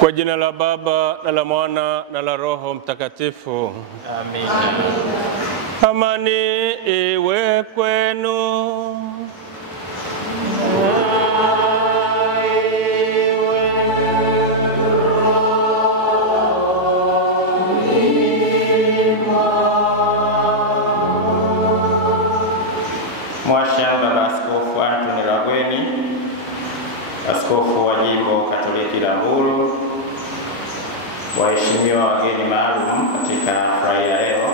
Kwa jina la Baba na la Mwana na la Roho Mtakatifu. Amina. Amani iwe kwenu. Mwasha Baba Askofu Anthony Ragweni, Askofu wa Jimbo Katoliki la Mbulu, waheshimiwa wageni maalum katika furaha ya leo,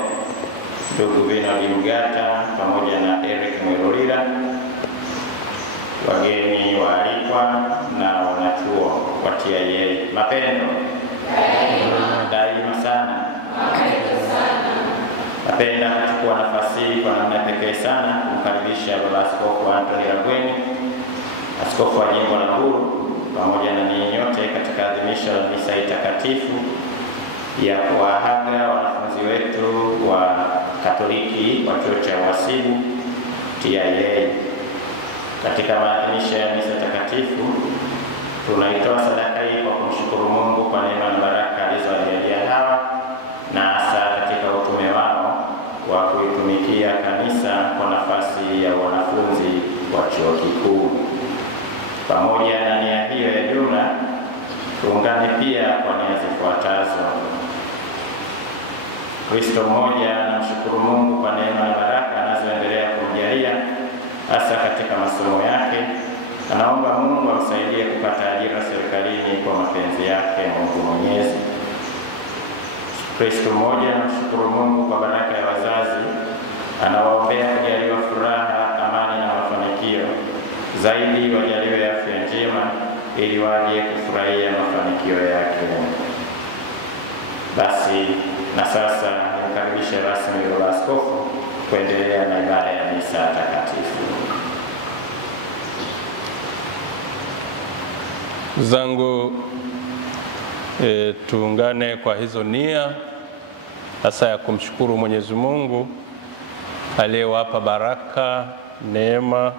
ndugu Vino Lugata pamoja na Eric Mwirulira, wageni waalikwa na wanachuo wa TIA, mapendo daima sana. Napenda kuchukua nafasi hii kwa namna pekee sana kumkaribisha Baba Askofu Anthony Ragweni, Askofu wa Jimbo la Mbulu, pamoja na ninyi nyote katika adhimisho la misa takatifu ya kuwaaga wanafunzi wetu wa Katoliki wa chuo cha uhasibu TIA. Katika maadhimisho ya misa takatifu tunaitoa sadaka hii kwa kumshukuru Mungu kwa neema na baraka alizowajalia hawa, na hasa katika utume wao wa kuitumikia kanisa kwa nafasi ya wanafunzi wa chuo kikuu. Pamoja na nia hiyo ya jumla, tuungane pia kwa nia zifuatazo. Kristo mmoja anamshukuru Mungu kwa neema na baraka anazoendelea kumjalia hasa katika masomo yake. Anaomba Mungu amsaidie kupata ajira serikalini kwa mapenzi yake Mungu Mwenyezi. Kristo mmoja anamshukuru Mungu kwa baraka ya wazazi. Anawaombea kujaliwa furaha, amani na mafanikio. Zaidi wajaliwe afya njema ili waje kufurahia mafanikio yake. Basi na sasa nimkaribishe rasmi Baba Askofu kuendelea na ibada ya misa takatifu. Zangu tuungane kwa hizo nia hasa ya kumshukuru Mwenyezi Mungu aliyewapa baraka, neema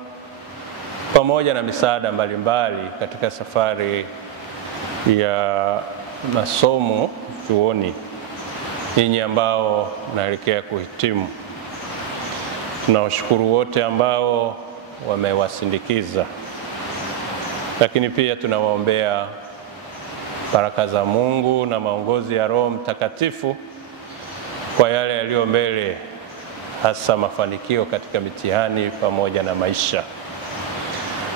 pamoja na misaada mbalimbali katika safari ya masomo chuoni, ninyi ambao naelekea kuhitimu. Tunawashukuru wote ambao wamewasindikiza, lakini pia tunawaombea baraka za Mungu na maongozi ya Roho Mtakatifu kwa yale yaliyo mbele, hasa mafanikio katika mitihani pamoja na maisha.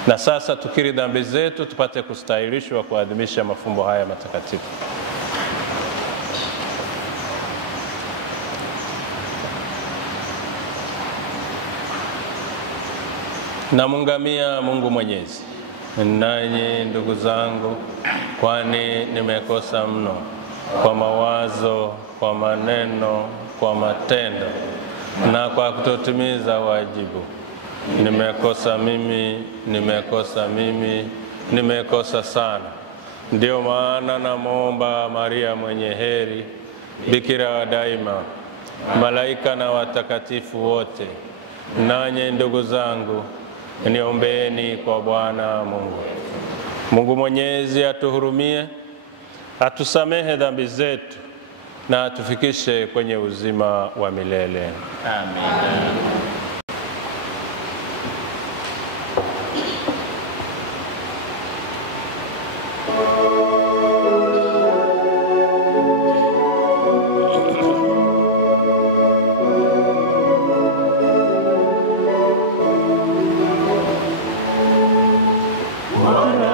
Na sasa tukiri dhambi zetu tupate kustahilishwa kuadhimisha mafumbo haya matakatifu. Namungamia Mungu Mwenyezi, nanyi ndugu zangu, kwani nimekosa mno kwa mawazo, kwa maneno, kwa matendo na kwa kutotimiza wajibu. Nimekosa sana. Ndio maana namuomba Maria mwenye heri, Bikira wa daima, malaika na watakatifu wote, nanyi ndugu zangu, niombeeni kwa Bwana Mungu. Mungu Mwenyezi atuhurumie, atusamehe dhambi zetu na atufikishe kwenye uzima wa milele. Amina. Bwana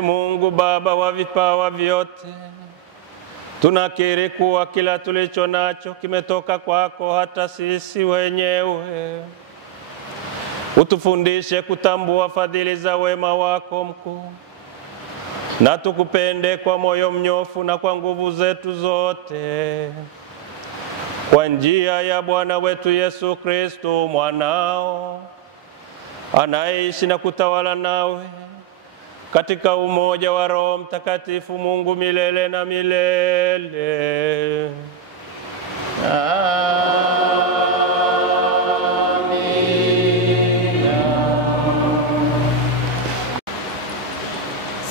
Mungu Baba wa vipawa vyote, tunakiri kuwa kila tulicho nacho kimetoka kwako, hata sisi wenyewe. Utufundishe kutambua fadhili za wema wako mkuu, na tukupende kwa moyo mnyofu na kwa nguvu zetu zote, kwa njia ya Bwana wetu Yesu Kristo mwanao, anaishi na kutawala nawe katika umoja wa Roho Mtakatifu, Mungu milele na milele.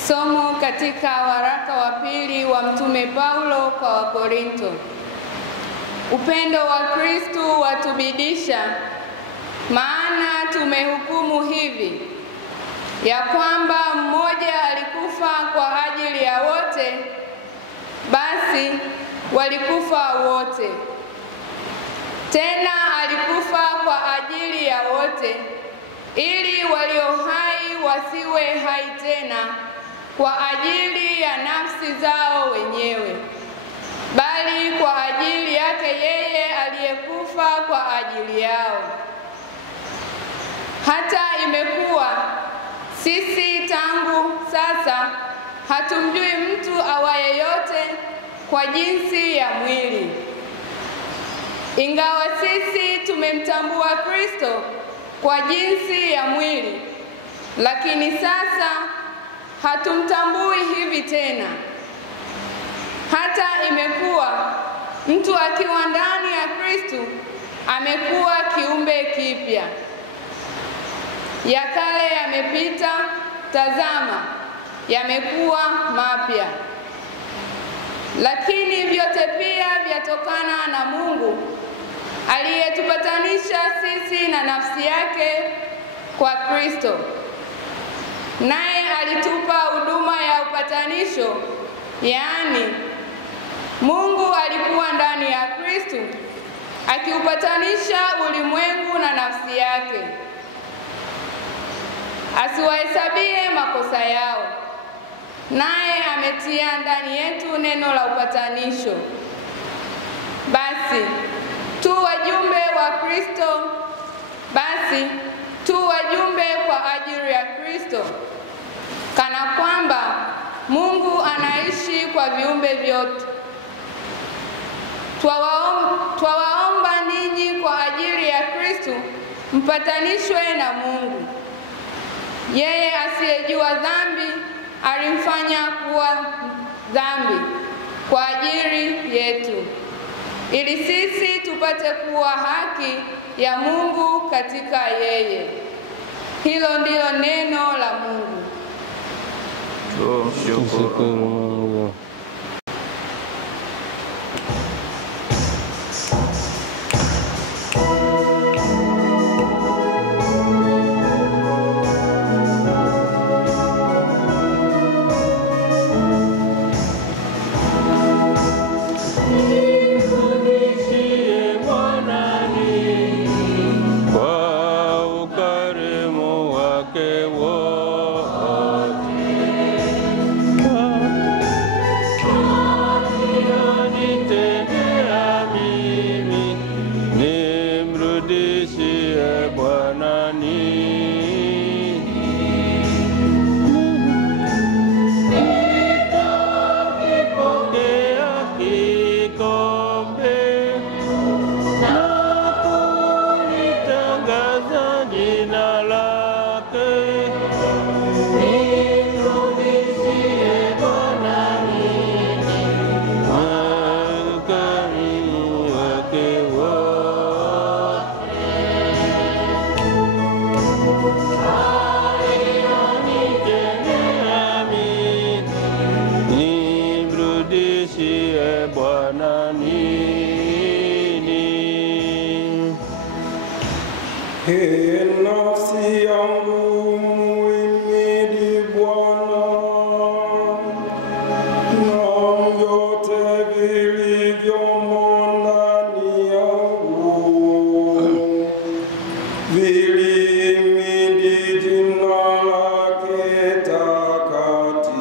Somo katika waraka wa pili wa Mtume Paulo kwa Wakorinto. Upendo wa Kristo watubidisha, maana tumehukumu hivi, ya kwamba mmoja alikufa kwa ajili ya wote, basi walikufa wote. Tena alikufa kwa ajili ya wote, ili walio hai wasiwe hai tena kwa ajili ya nafsi zao wenyewe, bali kwa ajili yake yeye aliyekufa kwa ajili yao. Hata imekuwa sisi tangu sasa hatumjui mtu awaye yote kwa jinsi ya mwili. Ingawa sisi tumemtambua Kristo kwa jinsi ya mwili, lakini sasa hatumtambui hivi tena. Hata imekuwa mtu akiwa ndani ya Kristo amekuwa kiumbe kipya. Ya kale yamepita, tazama, yamekuwa mapya. Lakini vyote pia vyatokana na Mungu, aliyetupatanisha sisi na nafsi yake kwa Kristo. Naye alitupa huduma ya upatanisho, yaani Mungu alikuwa ndani ya Kristo akiupatanisha ulimwengu na nafsi yake, asiwahesabie makosa yao, naye ametia ndani yetu neno la upatanisho. Basi tu wajumbe kwa ajili ya Kristo, kana kwamba Mungu anaishi kwa viumbe vyote. Twawaomba ninyi kwa ajili ya Kristo mpatanishwe na Mungu. Yeye asiyejua dhambi alimfanya kuwa dhambi kwa ajili yetu, ili sisi tupate kuwa haki ya Mungu katika yeye. Hilo ndilo neno la Mungu. Tumshukuru Mungu. Nafsi yangu muhimidi Bwana, na vyote vilivyomo ndani yangu vilihimidi jina lake takatifu.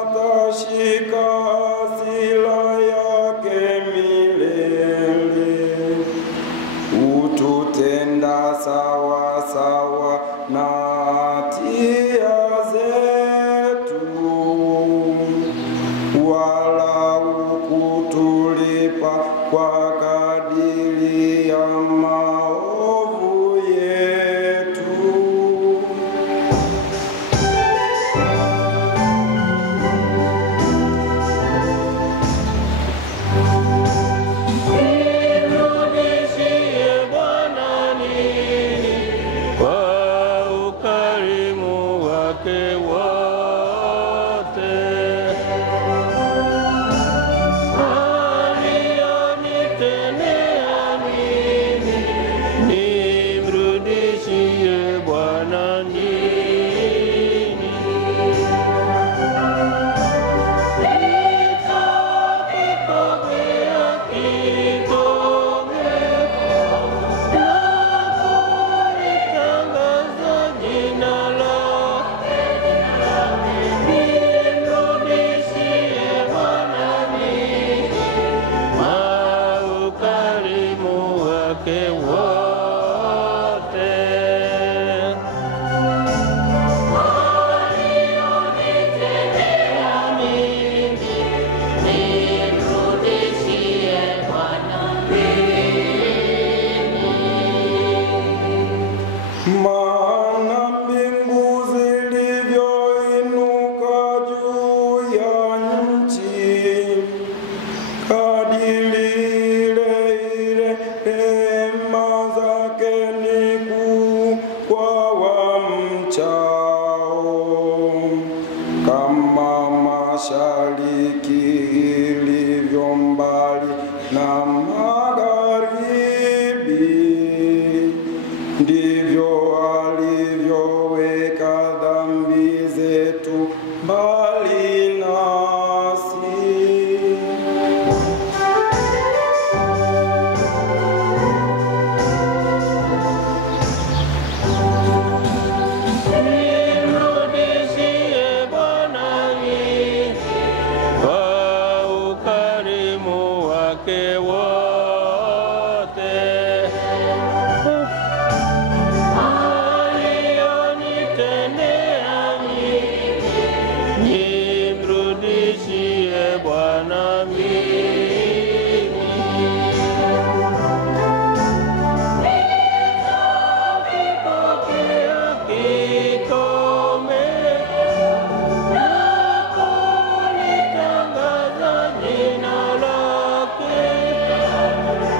atashika hasira yake milele. Ututenda sawa sawa na hatia zetu, wala hukutulipa kwa kadiri ya maovu yetu. Mrudishie Bwana nini kwa ukarimu wake wote, alionitendea mimi. Nimrudishie Bwana nini? Nitakipokea kikombe na kulitangaza jina lake. Nimrudishie Bwana nini kwa ukarimu wake wote, alionitendea mimi. Nimrudishie Bwana Maana mbingu zilivyoinuka juu ya nchi, kadiri ile ile rehema zake ni kuu kwa wamchao. Kama mashariki ilivyo mbali na magharibi, ndivyo alivyoweka dhambi zetu mbali nasi. Nimrudishie Bwana nini kwa ukarimu wake wote, alionitendea mimi. Nimrudishie Bwana mimi. Nitakipokea kikombe na kulitangaza jina lake.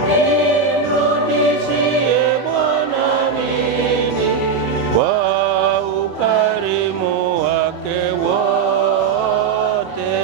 Nimrudishie Bwana nini kwa ukarimu wake wote.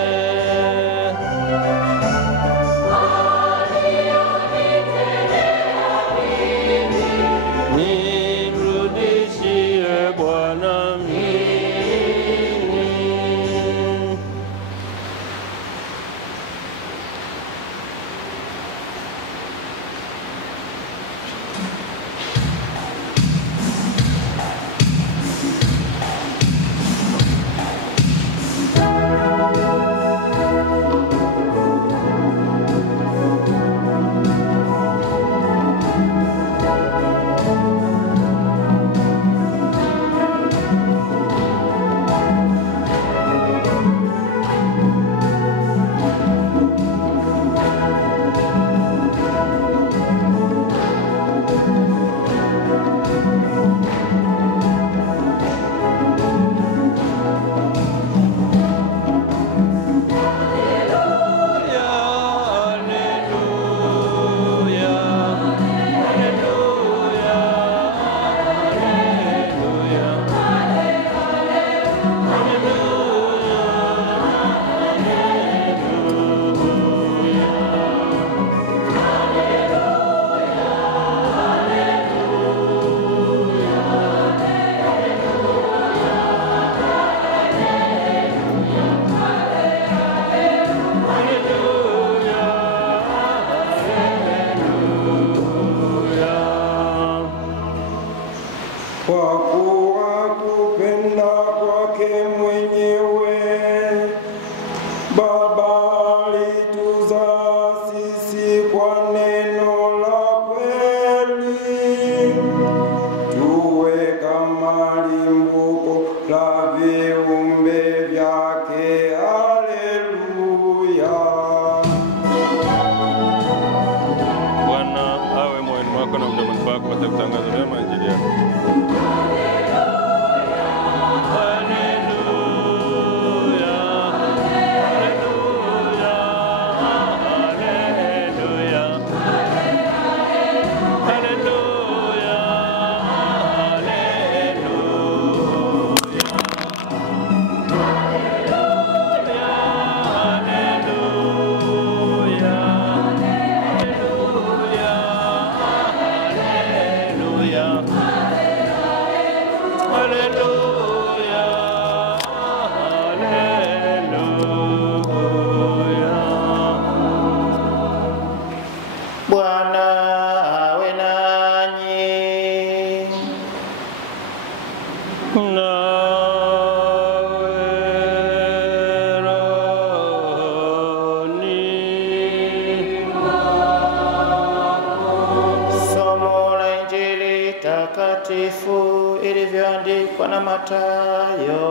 na Mathayo.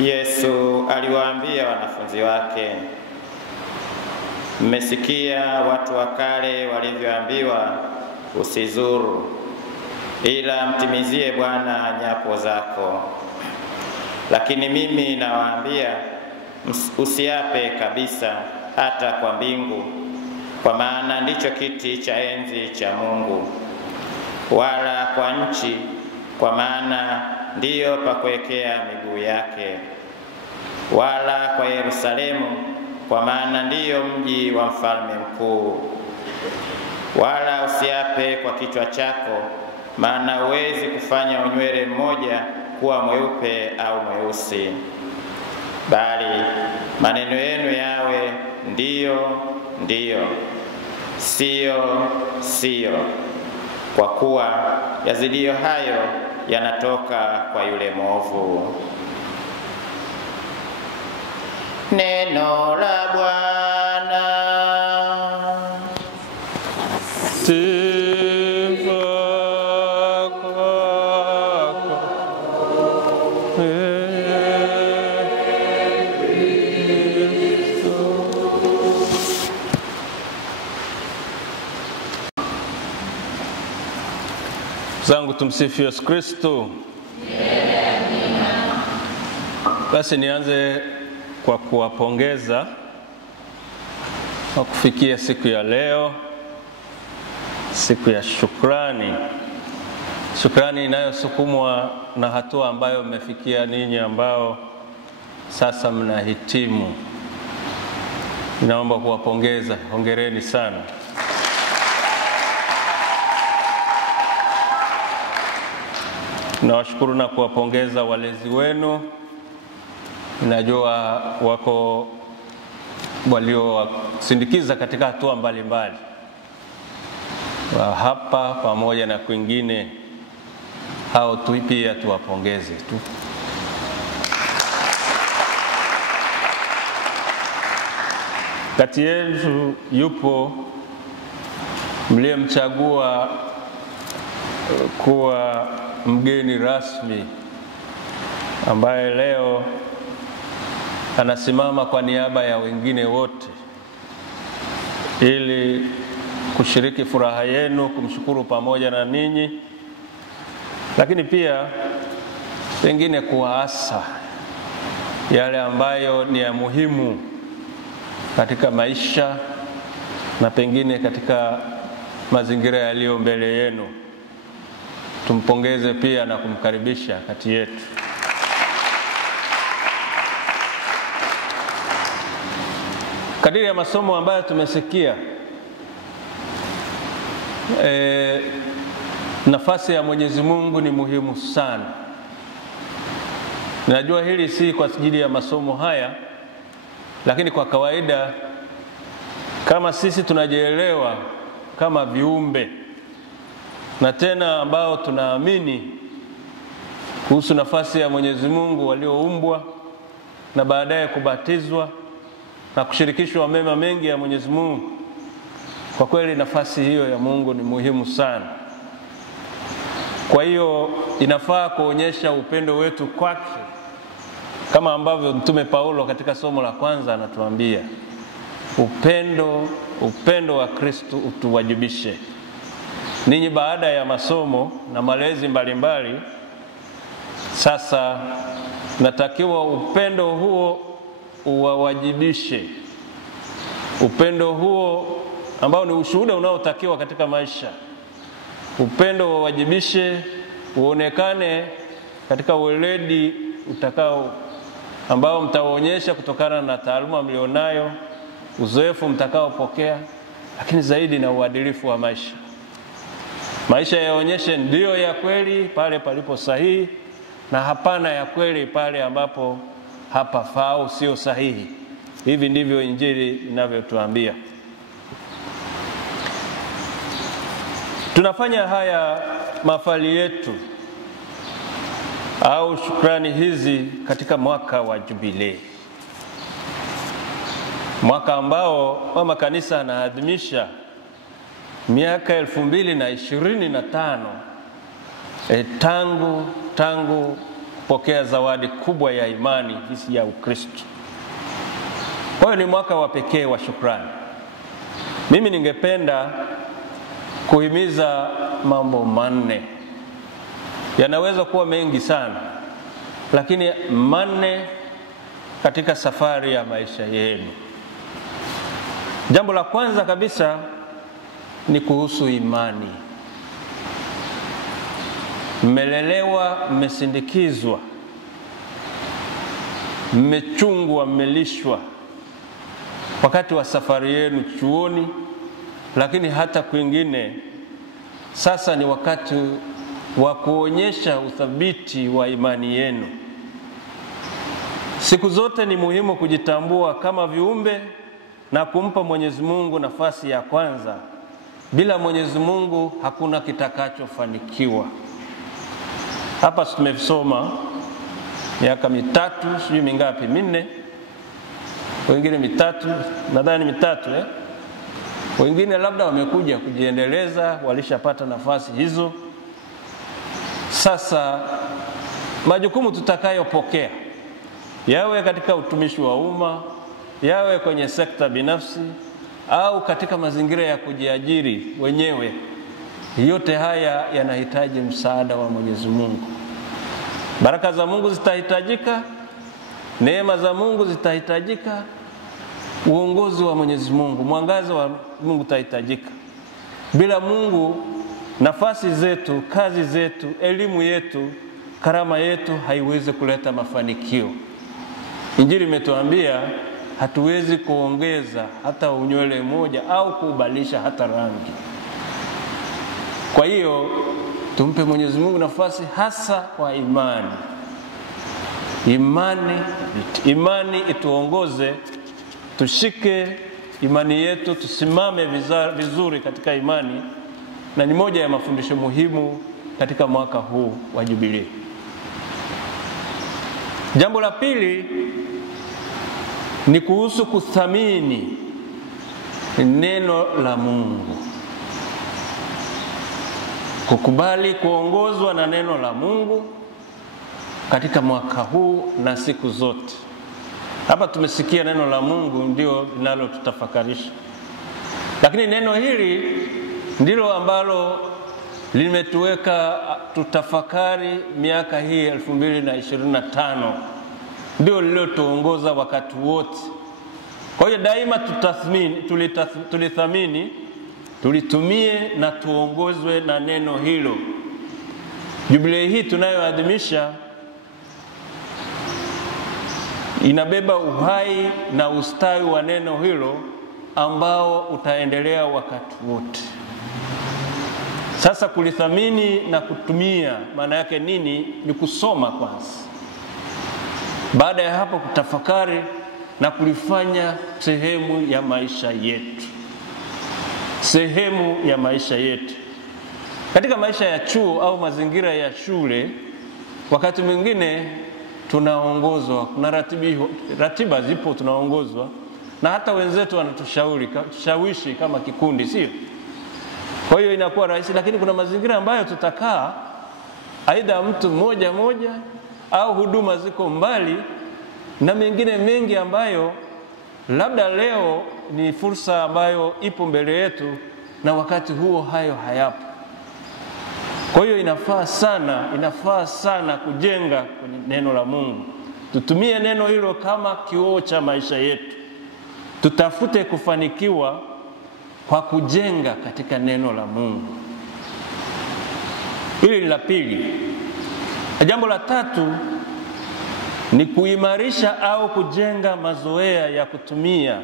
Yesu aliwaambia wanafunzi wake, mmesikia watu wa kale walivyoambiwa, usizuru, ila mtimizie Bwana nyapo zako. Lakini mimi nawaambia, usiape kabisa, hata kwa mbingu, kwa maana ndicho kiti cha enzi cha Mungu, wala kwa nchi, kwa maana ndiyo pa kuwekea miguu yake, wala kwa Yerusalemu, kwa maana ndiyo mji wa mfalme mkuu. Wala usiape kwa kichwa chako, maana huwezi kufanya unywele mmoja kuwa mweupe au mweusi. Bali maneno yenu yawe ndiyo, ndiyo, sio, sio, kwa kuwa yazidio hayo yanatoka kwa yule mwovu. Neno la Bwana. Sifa kwako, Kristo. Zangu tumsifu Yesu Kristo. Basi nianze kwa kuwapongeza kwa kufikia siku ya leo, siku ya shukrani. Shukrani inayosukumwa na hatua ambayo mmefikia ninyi ambao sasa mnahitimu. Ninaomba kuwapongeza, hongereni sana. Nawashukuru na kuwapongeza walezi wenu. Najua wako waliowasindikiza katika hatua mbalimbali, hapa pamoja na kwingine. Hao tu pia tuwapongeze tu. Kati yetu yupo mliyemchagua kuwa mgeni rasmi, ambaye leo anasimama kwa niaba ya wengine wote ili kushiriki furaha yenu, kumshukuru pamoja na ninyi, lakini pia pengine kuwaasa yale ambayo ni ya muhimu katika maisha na pengine katika mazingira yaliyo mbele yenu. Tumpongeze pia na kumkaribisha kati yetu. Kadiri ya masomo ambayo tumesikia, nafasi ya Mwenyezi Mungu ni muhimu sana. Najua hili si kwa ajili ya masomo haya, lakini kwa kawaida kama sisi tunajielewa kama viumbe na tena ambao tunaamini kuhusu nafasi ya Mwenyezi Mungu walioumbwa na baadaye kubatizwa na kushirikishwa mema mengi ya Mwenyezi Mungu, kwa kweli nafasi hiyo ya Mungu ni muhimu sana. Kwa hiyo inafaa kuonyesha upendo wetu kwake, kama ambavyo Mtume Paulo katika somo la kwanza anatuambia, upendo wa Kristo utuwajibishe. Ninyi baada ya masomo na malezi mbalimbali, sasa natakiwa upendo huo uwawajibishe. Upendo huo ambao ni ushuhuda unaotakiwa katika maisha, upendo uwawajibishe, uonekane katika weledi ambao mtaonyesha kutokana na taaluma mlionayo, uzoefu mtakaopokea, lakini zaidi na uadilifu wa maisha. Maisha yaonyeshe ndio ya kweli pale palipo sahihi na hapana ya kweli pale ambapo hapa fao sio sahihi. Hivi ndivyo Injili inavyotuambia. Tunafanya haya mafali yetu au shukrani hizi katika mwaka wa Jubilei, mwaka ambao mama kanisa anaadhimisha miaka 2025 tangu kupokea zawadi kubwa ya imani hisi ya Ukristo. Kwa hiyo ni mwaka wa pekee wa shukrani. Mimi ningependa kuhimiza mambo manne. Yanaweza kuwa mengi sana, lakini manne katika safari ya maisha yenu. Jambo la kwanza kabisa ni kuhusu imani. Mmelelewa, mmesindikizwa, mmechungwa, mmelishwa wakati wa safari yenu chuoni, lakini hata kwingine. Sasa ni wakati wa kuonyesha uthabiti wa imani yenu. Siku zote ni muhimu kujitambua kama viumbe na kumpa Mwenyezi Mungu nafasi ya kwanza. Bila Mwenyezi Mungu hakuna kitakachofanikiwa. Hapa tumesoma miaka 3, sijui mingapi, 4, wengine 3, nadhani 3 wengine labda wamekuja kujiendeleza, walishapata nafasi hizo. Sasa majukumu tutakayopokea, yawe katika utumishi wa umma, yawe kwenye sekta binafsi au katika mazingira ya kujiajiri wenyewe, yote haya yanahitaji msaada wa Mwenyezi Mungu. Baraka za Mungu zitahitajika, neema za Mungu zitahitajika, uongozi wa Mwenyezi Mungu, mwangaza wa Mungu utahitajika. Bila Mungu, nafasi zetu, kazi zetu, elimu yetu, karama yetu haiwezi kuleta mafanikio. Injili imetuambia hatuwezi kuongeza hata unywele moja au kubadilisha hata rangi. Kwa hiyo tumpe Mwenyezi Mungu nafasi, hasa kwa imani. Imani ituongoze, tushike imani yetu, tusimame vizuri katika imani, na ni moja ya mafundisho muhimu katika mwaka huu wa Jubilei. Jambo la pili ni kuhusu kuthamini neno la Mungu. Kukubali kuongozwa na neno la Mungu katika mwaka huu na siku zote. Hapa tumesikia neno la Mungu ndio linalotutafakarisha. Lakini neno hili ndilo ambalo limetuweka tutafakari miaka hii 2025. Ndio lilotuongoza wakati wote. Kwa hiyo daima tulithamini, tulitumie na tuongozwe na neno hilo. Jubilei hii tunayoadhimisha inabeba uhai na ustawi wa neno hilo ambao utaendelea wakati wote. Sasa kulithamini na kutumia maana yake nini? Ni kusoma kwanza. Baada ya hapo kutafakari na kulifanya sehemu ya maisha yetu. Sehemu ya maisha yetu. Katika maisha ya chuo au mazingira ya shule, wakati mwingine tunaongozwa, kuna ratiba zipo, tunaongozwa na hata wenzetu wanatushawishi kama kikundi, sio? Kwa hiyo inakuwa rahisi, lakini kuna mazingira ambayo tutakaa aidha mtu mmoja au huduma ziko mbali, na mengine mengi ambayo labda leo ni fursa ambayo ipo mbele yetu na wakati huo hayo hayapo. Kwa hiyo inafaa sana kujenga kwenye neno la Mungu. Tutumie neno hilo kama kioo cha maisha yetu. Tutafute kufanikiwa kwa kujenga katika neno la Mungu. Hili ni la pili. Jambo la tatu ni kuimarisha au kujenga mazoea ya kutumia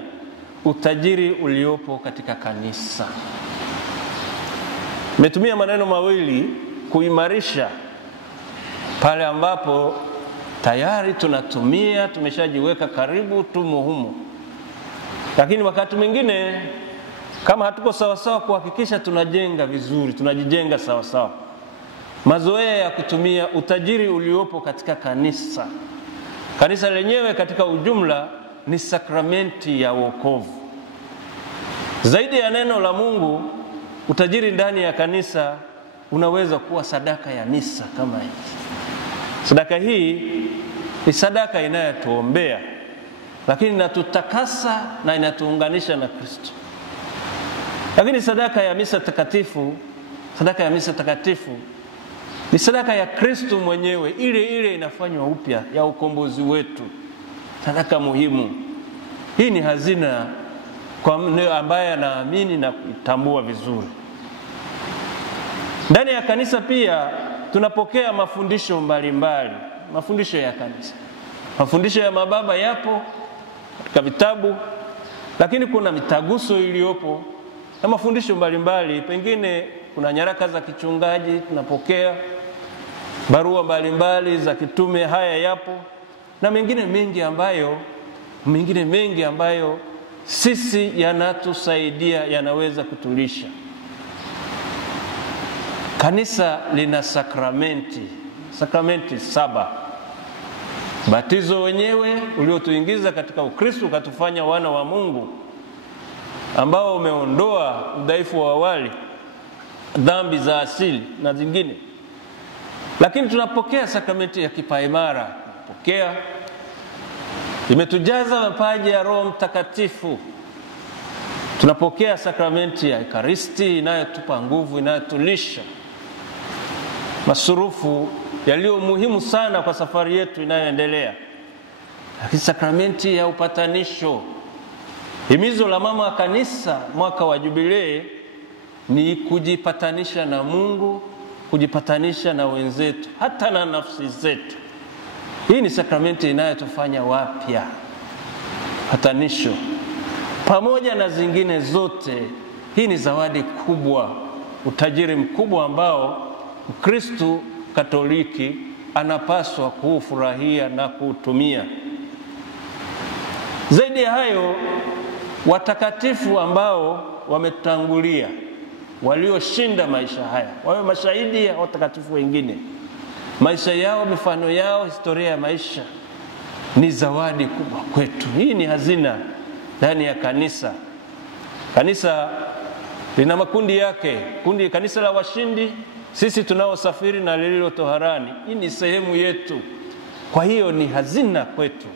utajiri uliopo katika kanisa. Nimetumia maneno mawili, kuimarisha, pale ambapo tayari tunatumia, tumeshajiweka karibu, tumo humo. Lakini wakati mwingine kama hatuko sawa sawa kuhakikisha tunajenga vizuri, tunajijenga sawa sawa, mazoea ya kutumia utajiri uliopo katika kanisa. Kanisa lenyewe katika ujumla ni sakramenti ya wokovu. Zaidi ya neno la Mungu, utajiri ndani ya kanisa unaweza kuwa sadaka ya misa kama hii. Sadaka hii ni sadaka inayotuombea, lakini inatutakasa na inatuunganisha na Kristo. Lakini sadaka ya misa takatifu ni sadaka ya Kristo mwenyewe, ile inafanywa upya ya ukombozi wetu. Sadaka muhimu. Hii ni hazina kwa ambaye anaamini na kutambua vizuri. Ndani ya kanisa pia tunapokea mafundisho mbalimbali, mafundisho ya kanisa. Mafundisho ya mababa yapo katika vitabu, lakini kuna mitaguso iliyopo na mafundisho mbalimbali. Pengine kuna nyaraka za kichungaji tunapokea, barua mbalimbali za kitume, haya yapo, na mengine mengi ambayo sisi yanatusaidia, yanaweza kutulisha. Kanisa lina sakramenti 7. Batizo wenyewe uliotuingiza katika Ukristo ukatufanya wana wa Mungu, ambao umeondoa udhaifu wa awali, dhambi za asili na zingine. Lakini tunapokea sakramenti ya kipaimara, tunapokea, imetujaza mapaji ya Roho Mtakatifu. Tunapokea sakramenti ya Ekaristi inayotupa nguvu, inayotulisha, masurufu yaliyo muhimu sana kwa safari yetu inayoendelea. Lakini sakramenti ya upatanisho, himizo la mama wa kanisa mwaka wa jubilei ni kujipatanisha na Mungu, kujipatanisha na wenzetu, hata na nafsi zetu. Hii ni sakramenti inayotufanya wapya. Patanisho pamoja na zingine zote, hii ni zawadi kubwa, utajiri mkubwa ambao Mkristo Katoliki anapaswa kuufurahia na kuutumia. Zaidi ya hayo, watakatifu ambao wametangulia, walioshinda maisha haya, wawe mashahidi ya watakatifu wengine. Maisha yao, mifano yao, historia ya maisha ni zawadi kubwa kwetu. Hii ni hazina ndani ya kanisa. Kanisa lina makundi yake. Kanisa la washindi, sisi tunaosafiri na lililo toharani, hii ni sehemu yetu. Kwa hiyo ni hazina kwetu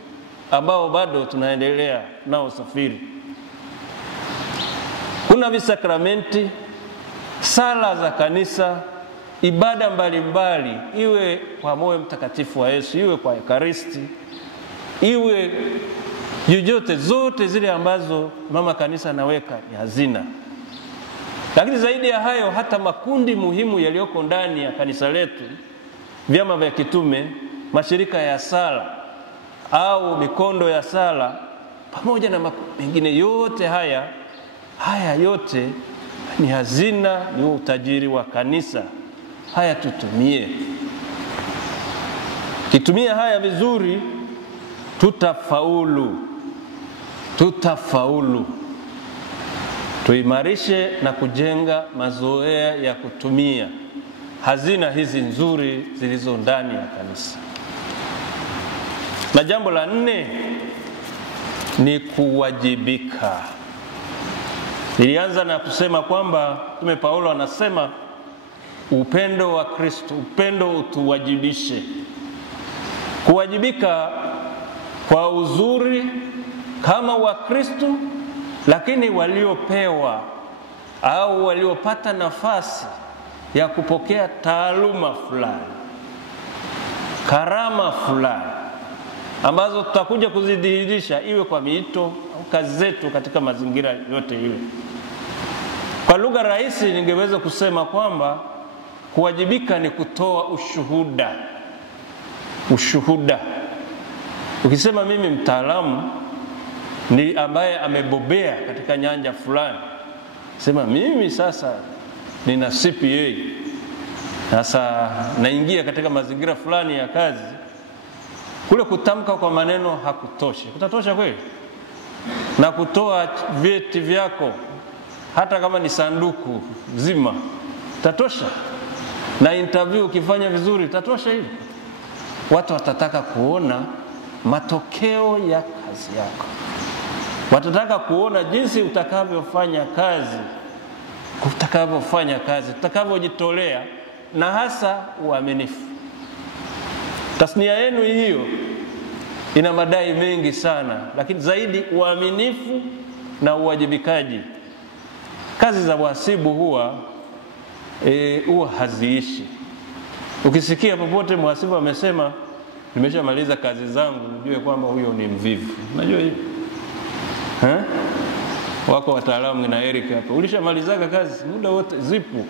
ambao bado tunaendelea nao safiri. Kuna visakramenti, sala za kanisa, ibada mbalimbali, iwe kwa moyo mtakatifu wa Yesu, iwe kwa Ekaristi, iwe yoyote, zote zile ambazo mama kanisa anaweka ni hazina. Lakini zaidi ya hayo, hata makundi muhimu yaliyoko ndani ya kanisa letu, vyama vya kitume, mashirika ya sala au mikondo ya sala, pamoja na mengine yote, haya yote ni hazina, ni utajiri wa kanisa. Haya tutumie. Kitumia haya vizuri, tutafaulu. Tuimarishe na kujenga mazoea ya kutumia hazina hizi nzuri zilizo ndani ya kanisa. Na jambo la 4 ni kuwajibika. Nilianza na kusema kwamba Mtume Paulo anasema upendo wa Kristo, upendo utuwajibishe. Kuwajibika kwa uzuri kama wa Kristo, lakini waliopewa au waliopata nafasi ya kupokea taaluma fulani, karama fulani, ambazo tutakuja kuzidhihirisha iwe kwa miito au kazi zetu katika mazingira yote ile. Kwa lugha rahisi ningeweza kusema kwamba kuwajibika ni kutoa ushuhuda. Ukisema mimi mtaalamu ni ambaye amebobea katika nyanja fulani, sema mimi sasa nina CPA, sasa naingia katika mazingira fulani ya kazi, Kule kutamka kwa maneno hakutoshi. Kutatosha kweli? Na kutoa vyeti vyako hata kama ni sanduku zima tatosha? Na interview ukifanya vizuri tatosha hivi? Watu watataka kuona matokeo ya kazi yako. Watataka kuona jinsi utakavyofanya kazi, utakavyojitolea, na hasa uaminifu. Tasnia yenu hiyo ina madai mengi sana, lakini zaidi uaminifu na uwajibikaji. Kazi za wahasibu huwa haziishi. Ukisikia popote mhasibu amesema nimeshamaliza kazi zangu, ujue kwamba huyo ni mvivu. Unajua hivi? Wako wataalamu na Eric hapa. Ulishamalizaga kazi muda wote zipo.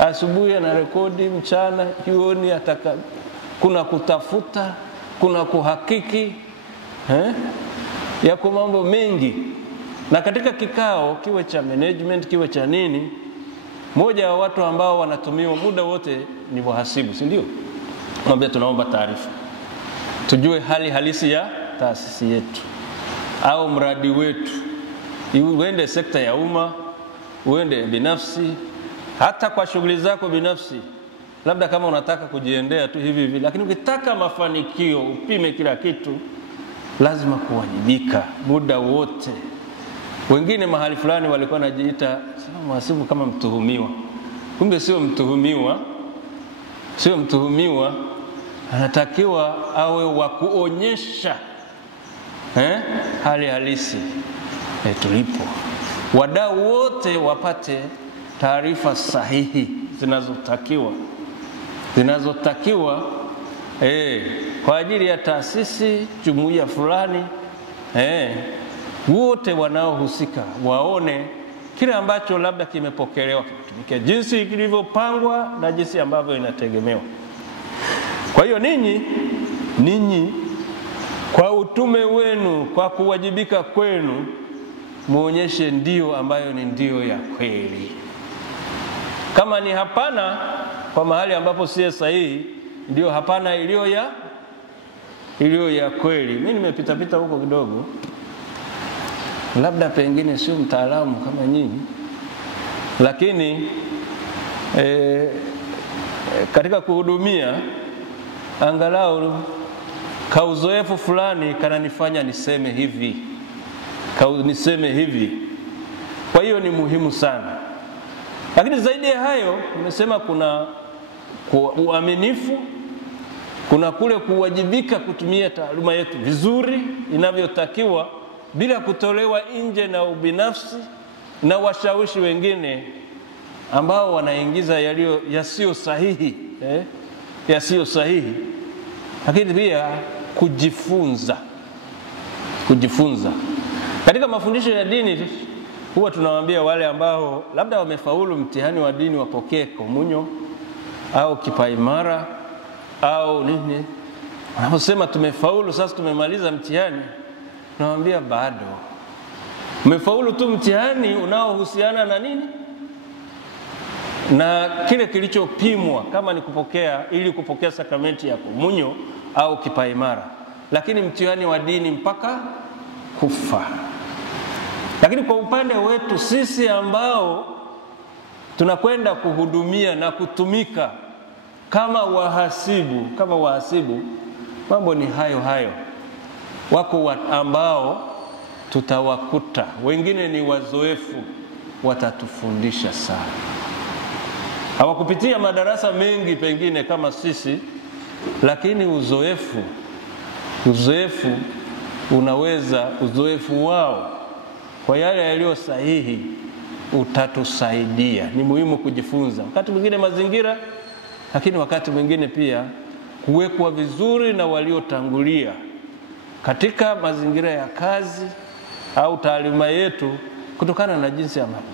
Asubuhi na rekodi, mchana, jioni ataka kuna kutafuta, kuna kuhakiki, yako mambo mengi. Na katika kikao kiwe cha management, kiwe cha nini, moja wa watu ambao wanatumiwa muda wote ni wahasibu, si ndio? Mwambie tunaomba taarifa, tujue hali halisi ya taasisi yetu au mradi wetu. Uende sekta ya umma, uende binafsi, hata kwa shughuli zako binafsi. Labda kama unataka kujiendea tu hivi hivi, lakini ukitaka mafanikio, upime kila kitu, lazima kuwajibika muda wote. Wengine mahali fulani walikuwa wanajiita mhasibu kama mtuhumiwa. Kumbe sio mtuhumiwa. Sio mtuhumiwa, anatakiwa awe wa kuonyesha hali halisi tulipo. Wadau wote wapate taarifa sahihi zinazotakiwa kwa ajili ya taasisi, jumuiya fulani. Wote wanaohusika waone kile ambacho labda kimepokelewa kitumike jinsi kilivyopangwa na jinsi ambavyo inategemewa. Kwa hiyo ninyi kwa utume wenu, kwa kuwajibika kwenu, muonyeshe ndio ambayo ni ndio ya kweli. Kama ni hapana kwa mahali ambapo si sahihi, ndio hapana iliyo ya kweli. Mimi nimepita huko kidogo, labda pengine sio mtaalamu kama nyinyi, lakini katika kuhudumia angalau kauzoefu fulani kananifanya niseme hivi. Kwa hiyo ni muhimu sana. Lakini zaidi ya hayo, nimesema kuna uaminifu, kuna kule kuwajibika kutumia taaluma yetu vizuri inavyotakiwa, bila kutolewa nje na ubinafsi na washawishi wengine ambao wanaingiza yasiyo sahihi. Lakini pia kujifunza. Katika mafundisho ya dini huwa tunawaambia wale ambao labda wamefaulu mtihani wa dini wapokee komunyo au kipaimara au nini. Wanaposema tumefaulu, sasa tumemaliza mtihani, tunawaambia bado. Umefaulu tu mtihani unaohusiana na nini? Na kile kilichopimwa, kama ni kupokea sakramenti ya komunyo au kipaimara. Lakini mtihani wa dini mpaka kufa. Lakini kwa upande wetu sisi ambao tunakwenda kuhudumia na kutumika kama wahasibu, mambo ni hayo. Wako ambao tutawakuta, wengine ni wazoefu, watatufundisha sana. Hawakupitia madarasa mengi pengine kama sisi, lakini uzoefu wao kwa yale yaliyo sahihi utatusaidia. Ni muhimu kujifunza. Wakati mwingine mazingira, lakini wakati mwingine pia kuwekwa vizuri na waliotangulia katika mazingira ya kazi au taaluma yetu, kutokana na jinsi ambavyo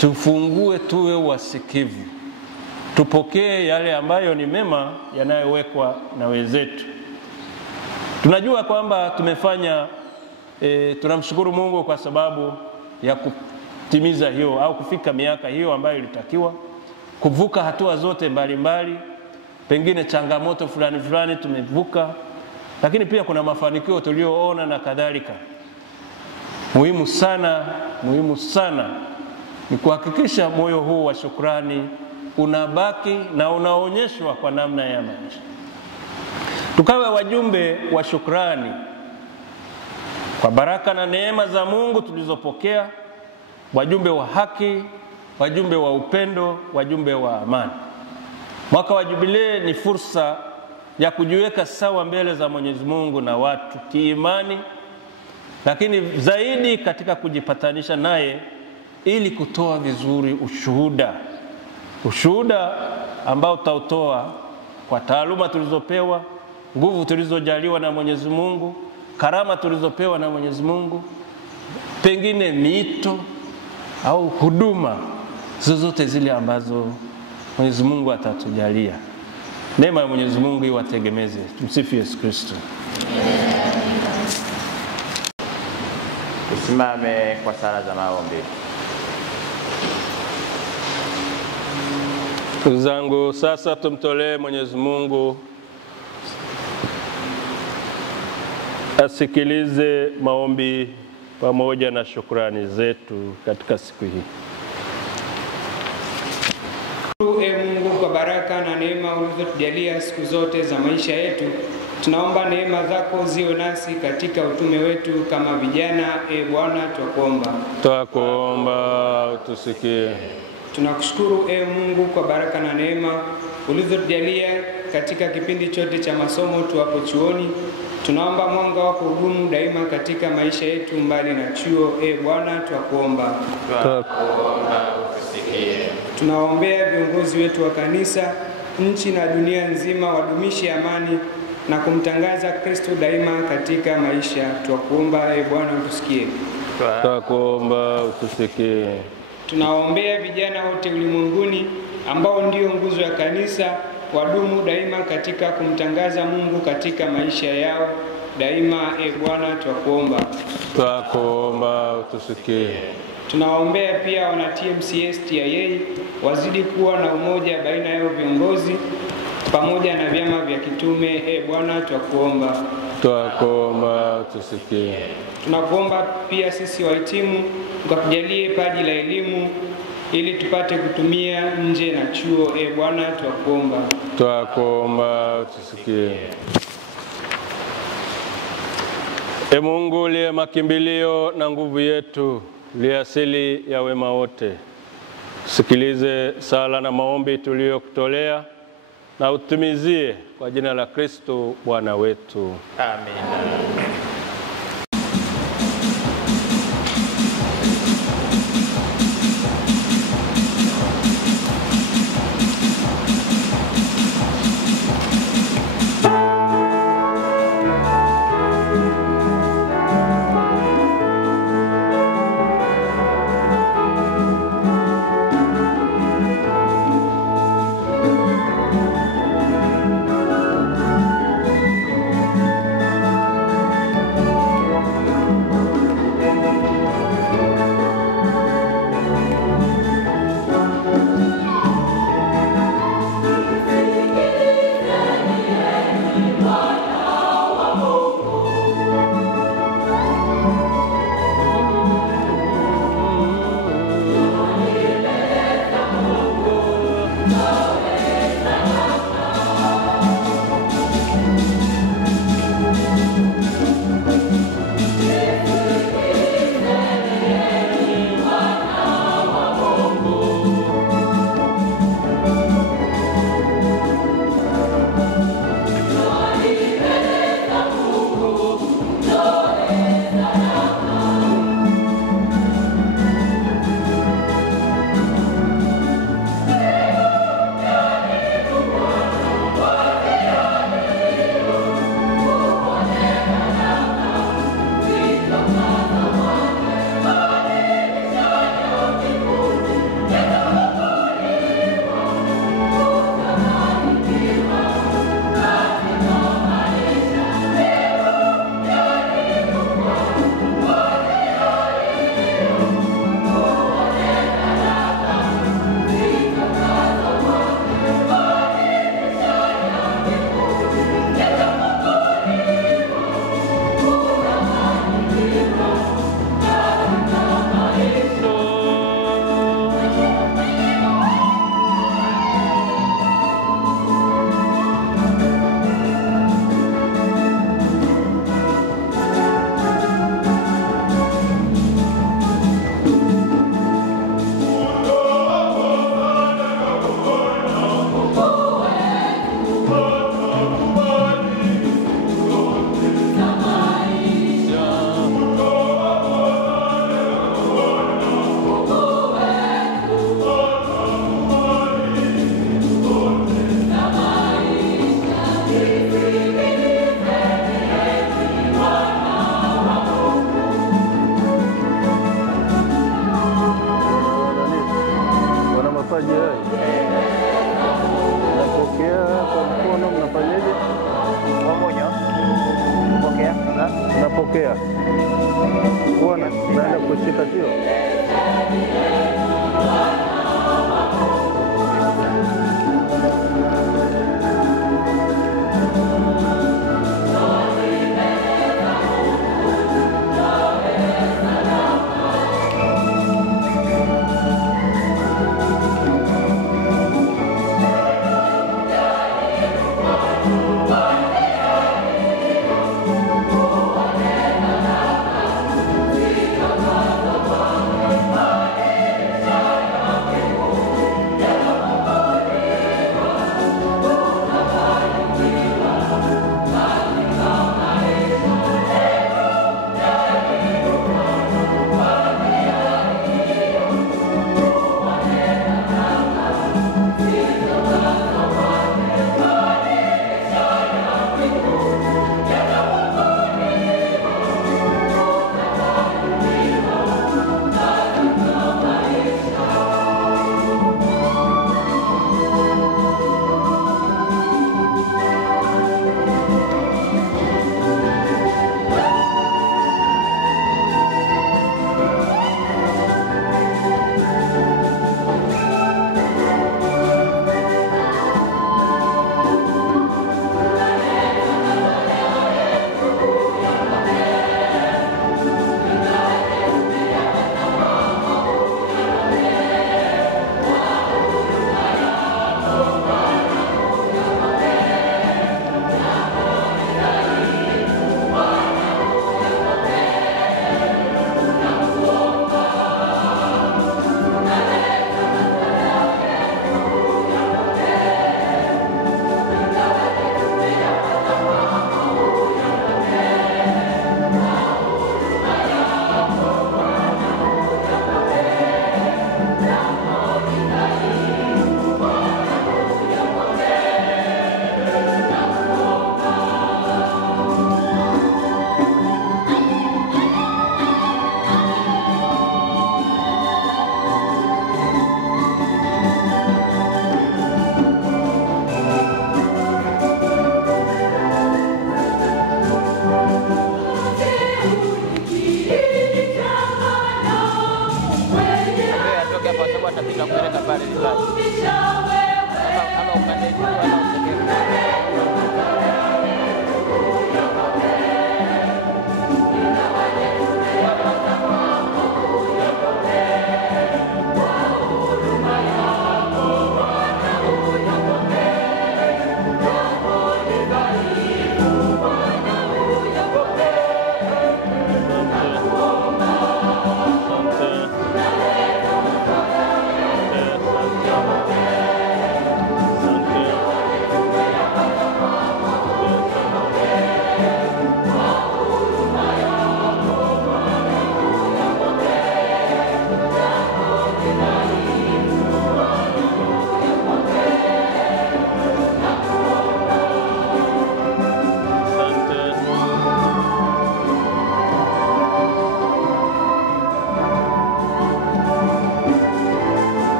tufungue, tuwe wasikivu, tupokee yale ambayo ni mema yanayowekwa na wenzetu. Tunajua kwamba tumefanya tunamshukuru Mungu kwa sababu ya kutimiza hiyo au kufika miaka hiyo ambayo ilitakiwa, kuvuka hatua zote mbalimbali, pengine changamoto fulani tumevuka, lakini pia kuna mafanikio tuliyoona na kadhalika. Muhimu sana ni kuhakikisha moyo huu wa shukrani unabaki na unaonyeshwa kwa namna ya maisha. Tukawe wajumbe wa shukrani kwa baraka na neema za Mungu tulizopokea, wajumbe wa haki, wajumbe wa upendo, wajumbe wa amani. Mwaka wa Jubilee ni fursa ya kujiweka sawa mbele za Mwenyezi Mungu na watu kiimani, lakini zaidi katika kujipatanisha naye ili kutoa vizuri ushuhuda ambao tutautoa kwa taaluma tulizopewa, nguvu tulizojaliwa na Mwenyezi Mungu, karama tulizopewa na Mwenyezi Mungu, pengine miito au huduma zozote zile ambazo Mwenyezi Mungu atatujalia. Neema ya Mwenyezi Mungu iwategemeze. Tumsifu Yesu Kristo. Tusimame kwa sala za maombi. Ndugu zangu, sasa tumtolee Mwenyezi Mungu asikilize maombi pamoja na shukrani zetu katika siku hii. Mungu kwa baraka na neema ulizotujalia siku zote za maisha yetu, tunaomba neema zako ziwe nasi katika utume wetu kama vijana. Bwana, twakuomba utusikie. Tunakushukuru Mungu kwa baraka na neema ulizotujalia katika kipindi chote cha masomo tuwapo chuoni. Tunaomba mwanga wako udumu daima katika maisha yetu mbali na chuo. Bwana, twakuomba utusikie. Tunawaombea viongozi wetu wa kanisa, nchi na dunia nzima, wadumishe amani na kumtangaza Kristo daima katika maisha. Twakuomba Bwana, utusikie. Twakuomba utusikie. Tunawaombea vijana wote ulimwenguni ambao ndio nguzo ya kanisa, wadumu daima katika kumtangaza Mungu katika maisha yao daima. Bwana, twakuomba. Twakuomba utusikie. Tunawaombea pia wana TMCS TIA wazidi kuwa na umoja baina yao viongozi pamoja na vyama vya kitume. Bwana, twakuomba. Twakuomba utusikie. Tunakuomba pia sisi wahitimu ukatujalie paji la elimu ili tupate kutumia nje na chuo. Bwana, twakuomba. Twakuomba utusikie. Mungu uliye makimbilio na nguvu yetu, uliye asili ya wema wote, sikilize sala na maombi tuliyokutolea na utumizie kwa jina la Kristo Bwana wetu. Amina. Kikatio.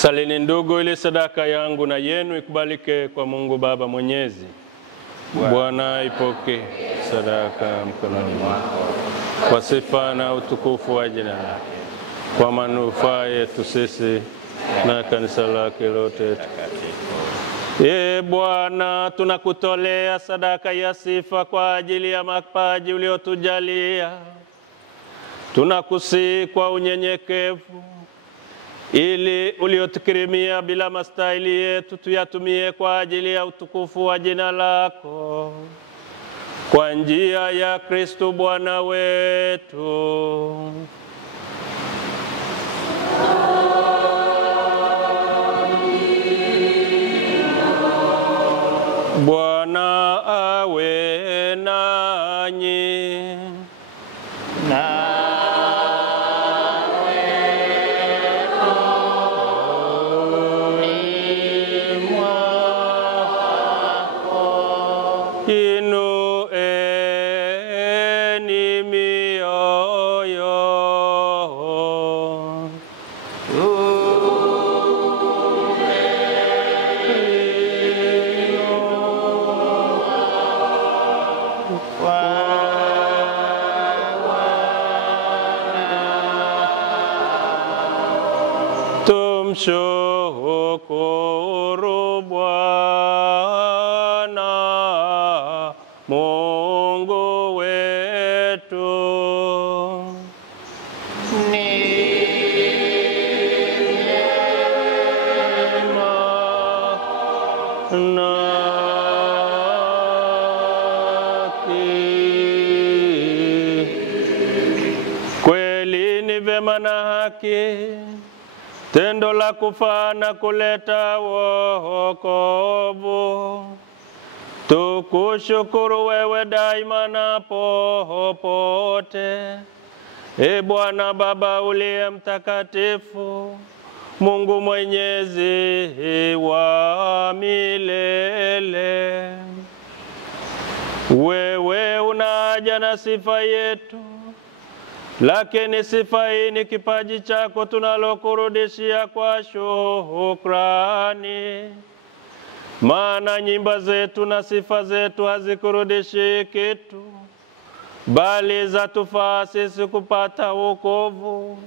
Salini ndugu, ili sadaka yangu na yenu ikubalike kwa Mungu Baba Mwenyezi. Bwana ipokee sadaka mkononi mwako kwa sifa na utukufu wa jina lake, kwa manufaa yetu sisi na kanisa lake lote takatifu. Bwana, tunakutolea sadaka ya sifa kwa ajili ya mapaji uliotujalia. Tunakusihi kwa unyenyekevu, ili uliotukirimia bila mastahili yetu, tuyatumie kwa ajili ya utukufu wa jina lako, kwa njia ya Kristo Bwana wetu. Bwana awe nanyi. Tumshukuru Bwana Mungu wetu. Ni neema na haki. Kweli ni vema na haki, tendo la kufaa na kuleta wokovu. Tukushukuru wewe daima na popote, Bwana Baba uliye mtakatifu, Mungu mwenyezi wa milele. Wewe unaja na sifa yetu, lakini sifa hii ni kipaji chako tunalokurudishia kwa shukrani. Maana nyimbo zetu na sifa zetu hazikurudishi kitu, bali zatufaa sisi kupata wokovu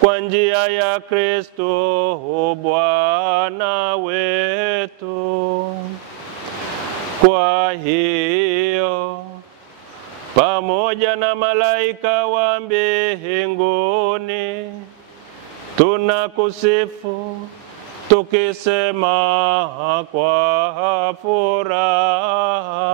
kwa njia ya Kristo Bwana wetu. Kwa hiyo pamoja na malaika wa mbinguni tunakusifu tukisema kwa furaha.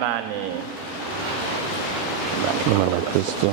amani. Jina la Kristo.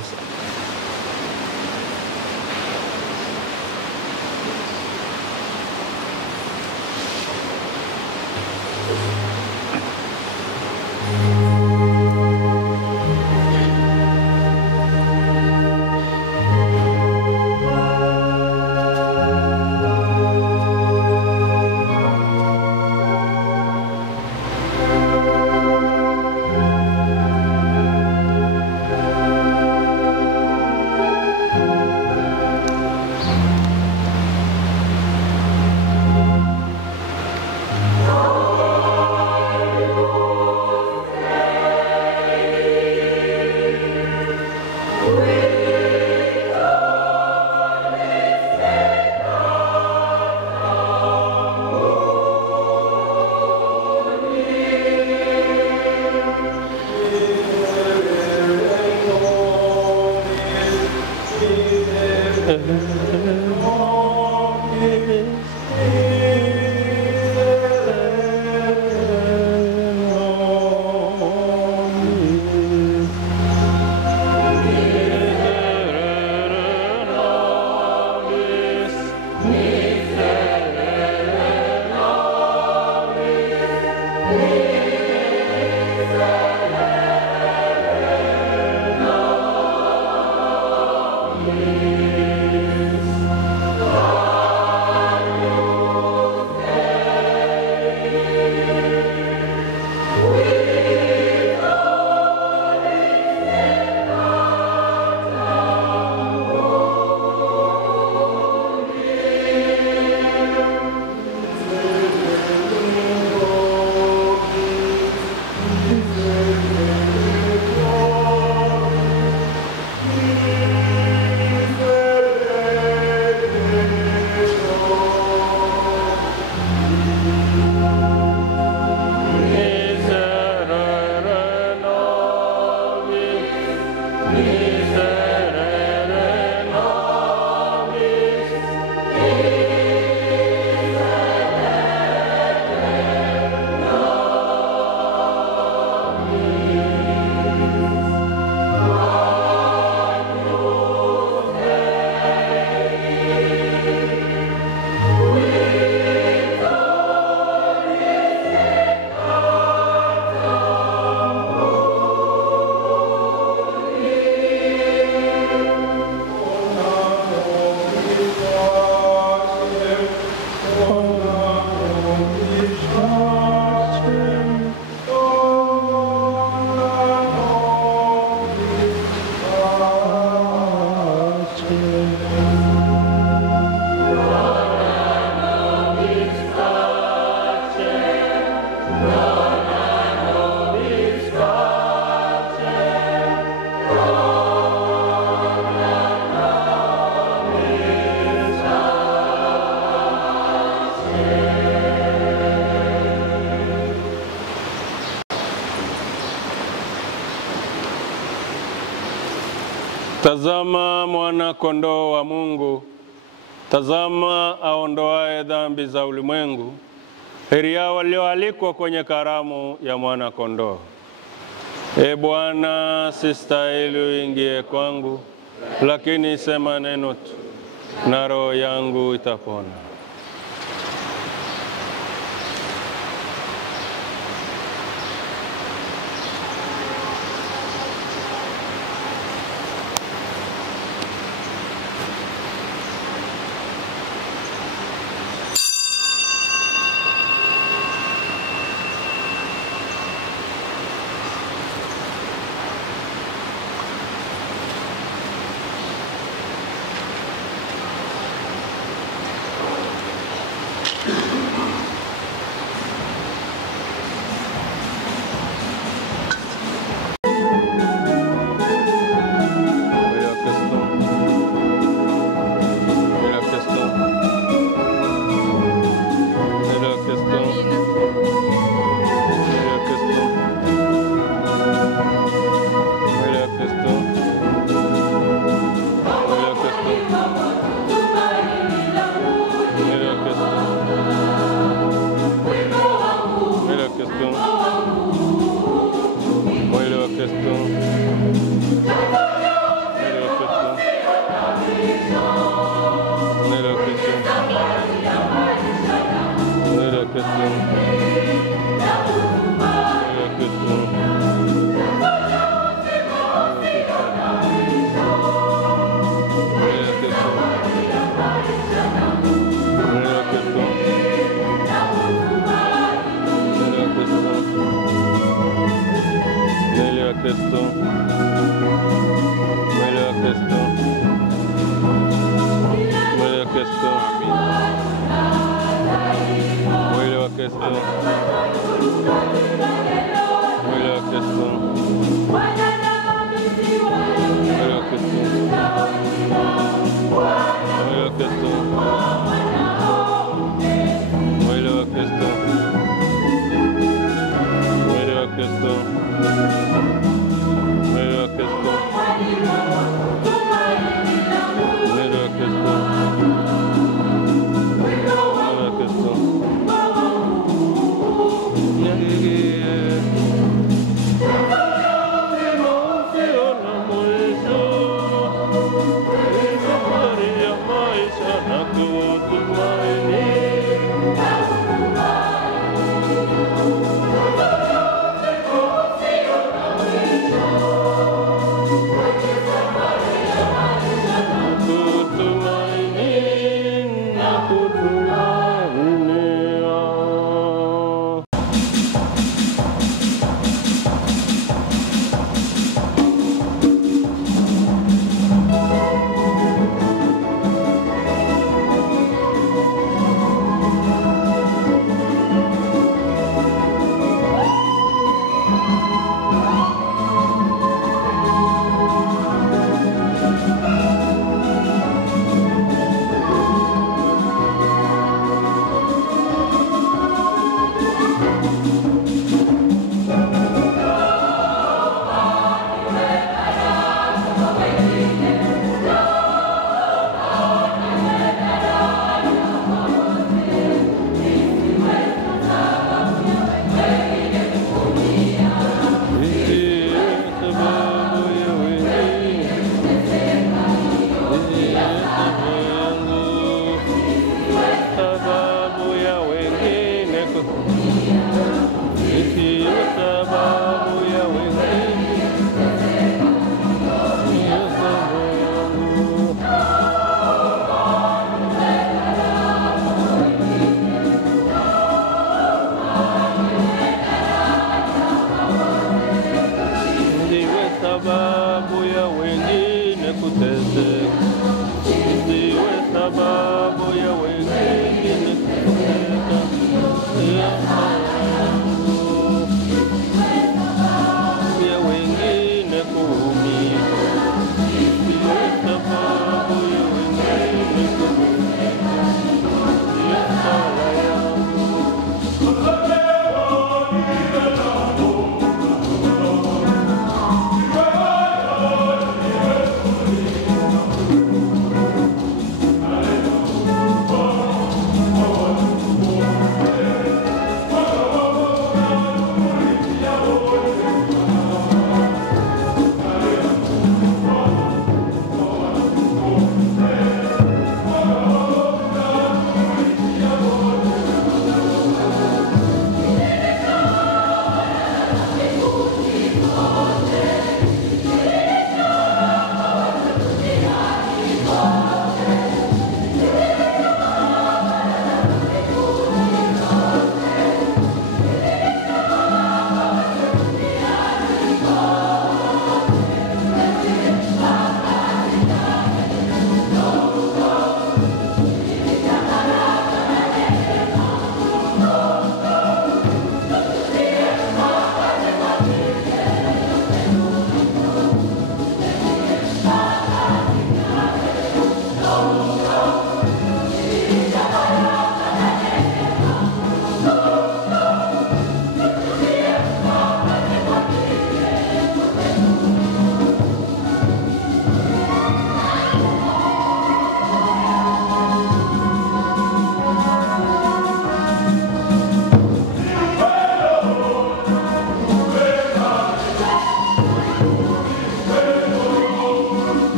Tazama mwana kondoo wa Mungu, tazama aondoaye dhambi za ulimwengu. Heri yao walioalikwa kwenye karamu ya mwana kondoo. E Bwana, sistahili uingie kwangu, lakini sema neno tu, na roho yangu itapona.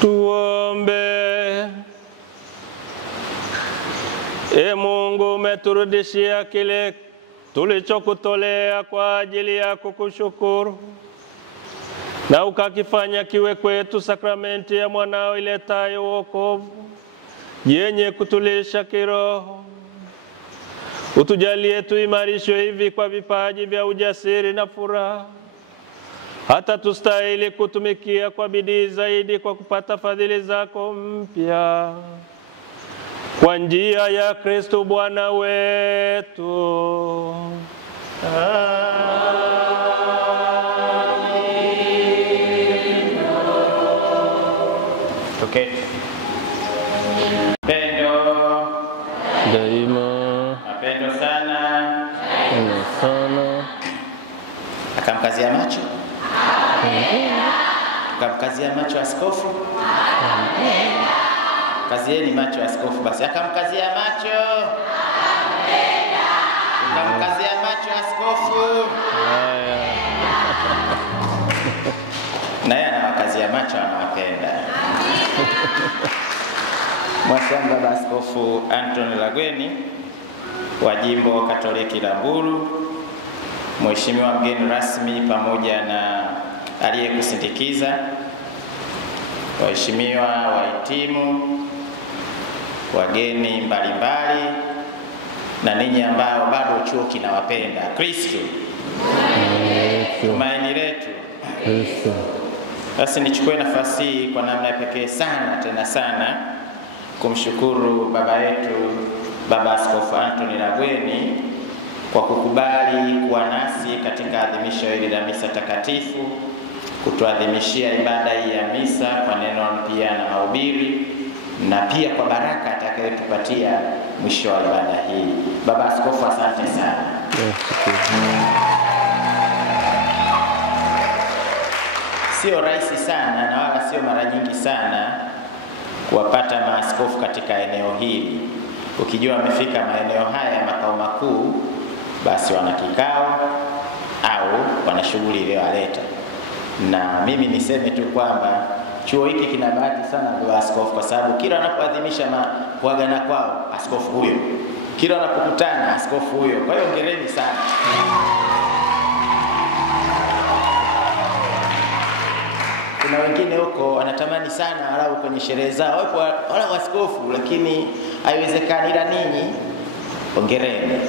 Tuombe. Ee Mungu, umeturudishia kile tulichokutolea kwa ajili ya kukushukuru, na ukakifanya kiwe kwetu sakramenti ya mwanao iletayo wokovu, yenye kutulisha kiroho. Utujalie tuimarishwe hivi kwa vipaji vya ujasiri na furaha, hata tustahili kutumikia kwa bidii zaidi kwa kupata fadhili zako mpya. Kwa njia ya Kristo Bwana wetu. Tuketi. Pendo Daima. mapendo sana. Sana. Akamkazia macho. Akamkazia macho askofu. Kazieni macho askofu basi. Akamkazia macho. Akamkazia macho askofu. Naye anawakazia macho, anawapenda. Mwashamu Baba Askofu Anthony Lagweni wa Jimbo Katoliki la Mbulu, Mheshimiwa mgeni rasmi pamoja na aliyekusindikiza, waheshimiwa wahitimu, wageni mbalimbali, na ninyi ambao bado chuo kinawapenda. Kristo tumaini letu. Basi nichukue nafasi hii kwa namna ya pekee sana tena sana kumshukuru baba yetu Baba Askofu Anthony Lagweni kwa kukubali kuwa nasi katika adhimisho hili la misa takatifu, kutuadhimishia ibada hii ya misa kwa neno pia na mahubiri, na pia kwa baraka atakayotupatia mwisho wa ibada hii. Baba Askofu, asante sana. Sio rahisi sana na wala sio mara nyingi sana kuwapata maaskofu katika eneo hili. Ukijua wamefika maeneo haya makao makuu, basi wana kikao au wana shughuli iliyowaleta. Na mimi niseme tu kwamba chuo hiki kina bahati sana kwa askofu, kwa sababu kila wanapoadhimisha kuagana kwao, askofu huyo. Kila wanapokutana, askofu huyo. Kwa hiyo hongereni sana. Kuna wengine huko wanatamani sana walau kwenye sherehe zao wapo wala askofu, lakini haiwezekani. Ila ninyi hongereni.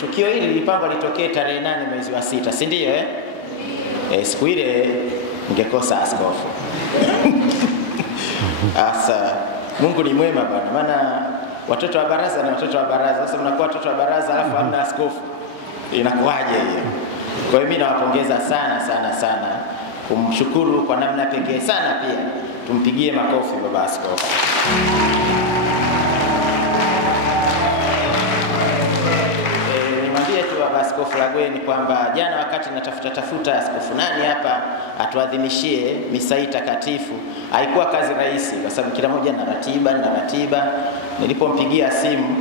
Tukio hili lilipangwa litokee tarehe 8 mwezi wa 6, si ndio siku ile ningekosa askofu. Asa Mungu ni mwema bwana, maana watoto wa baraza na watoto wa baraza. Sasa mnakuwa watoto wa baraza alafu hamna askofu. Inakuwaje hiyo? Kwa hiyo mimi nawapongeza sana sana sana, kumshukuru kwa namna pekee sana. Pia tumpigie makofi baba askofu. Nimwambie tu baba Askofu Lagweni kwamba jana wakati natafuta askofu nani hapa atuadhimishie misa hii takatifu, haikuwa kazi rahisi kwa sababu kila mmoja na ratiba. Nilipompigia simu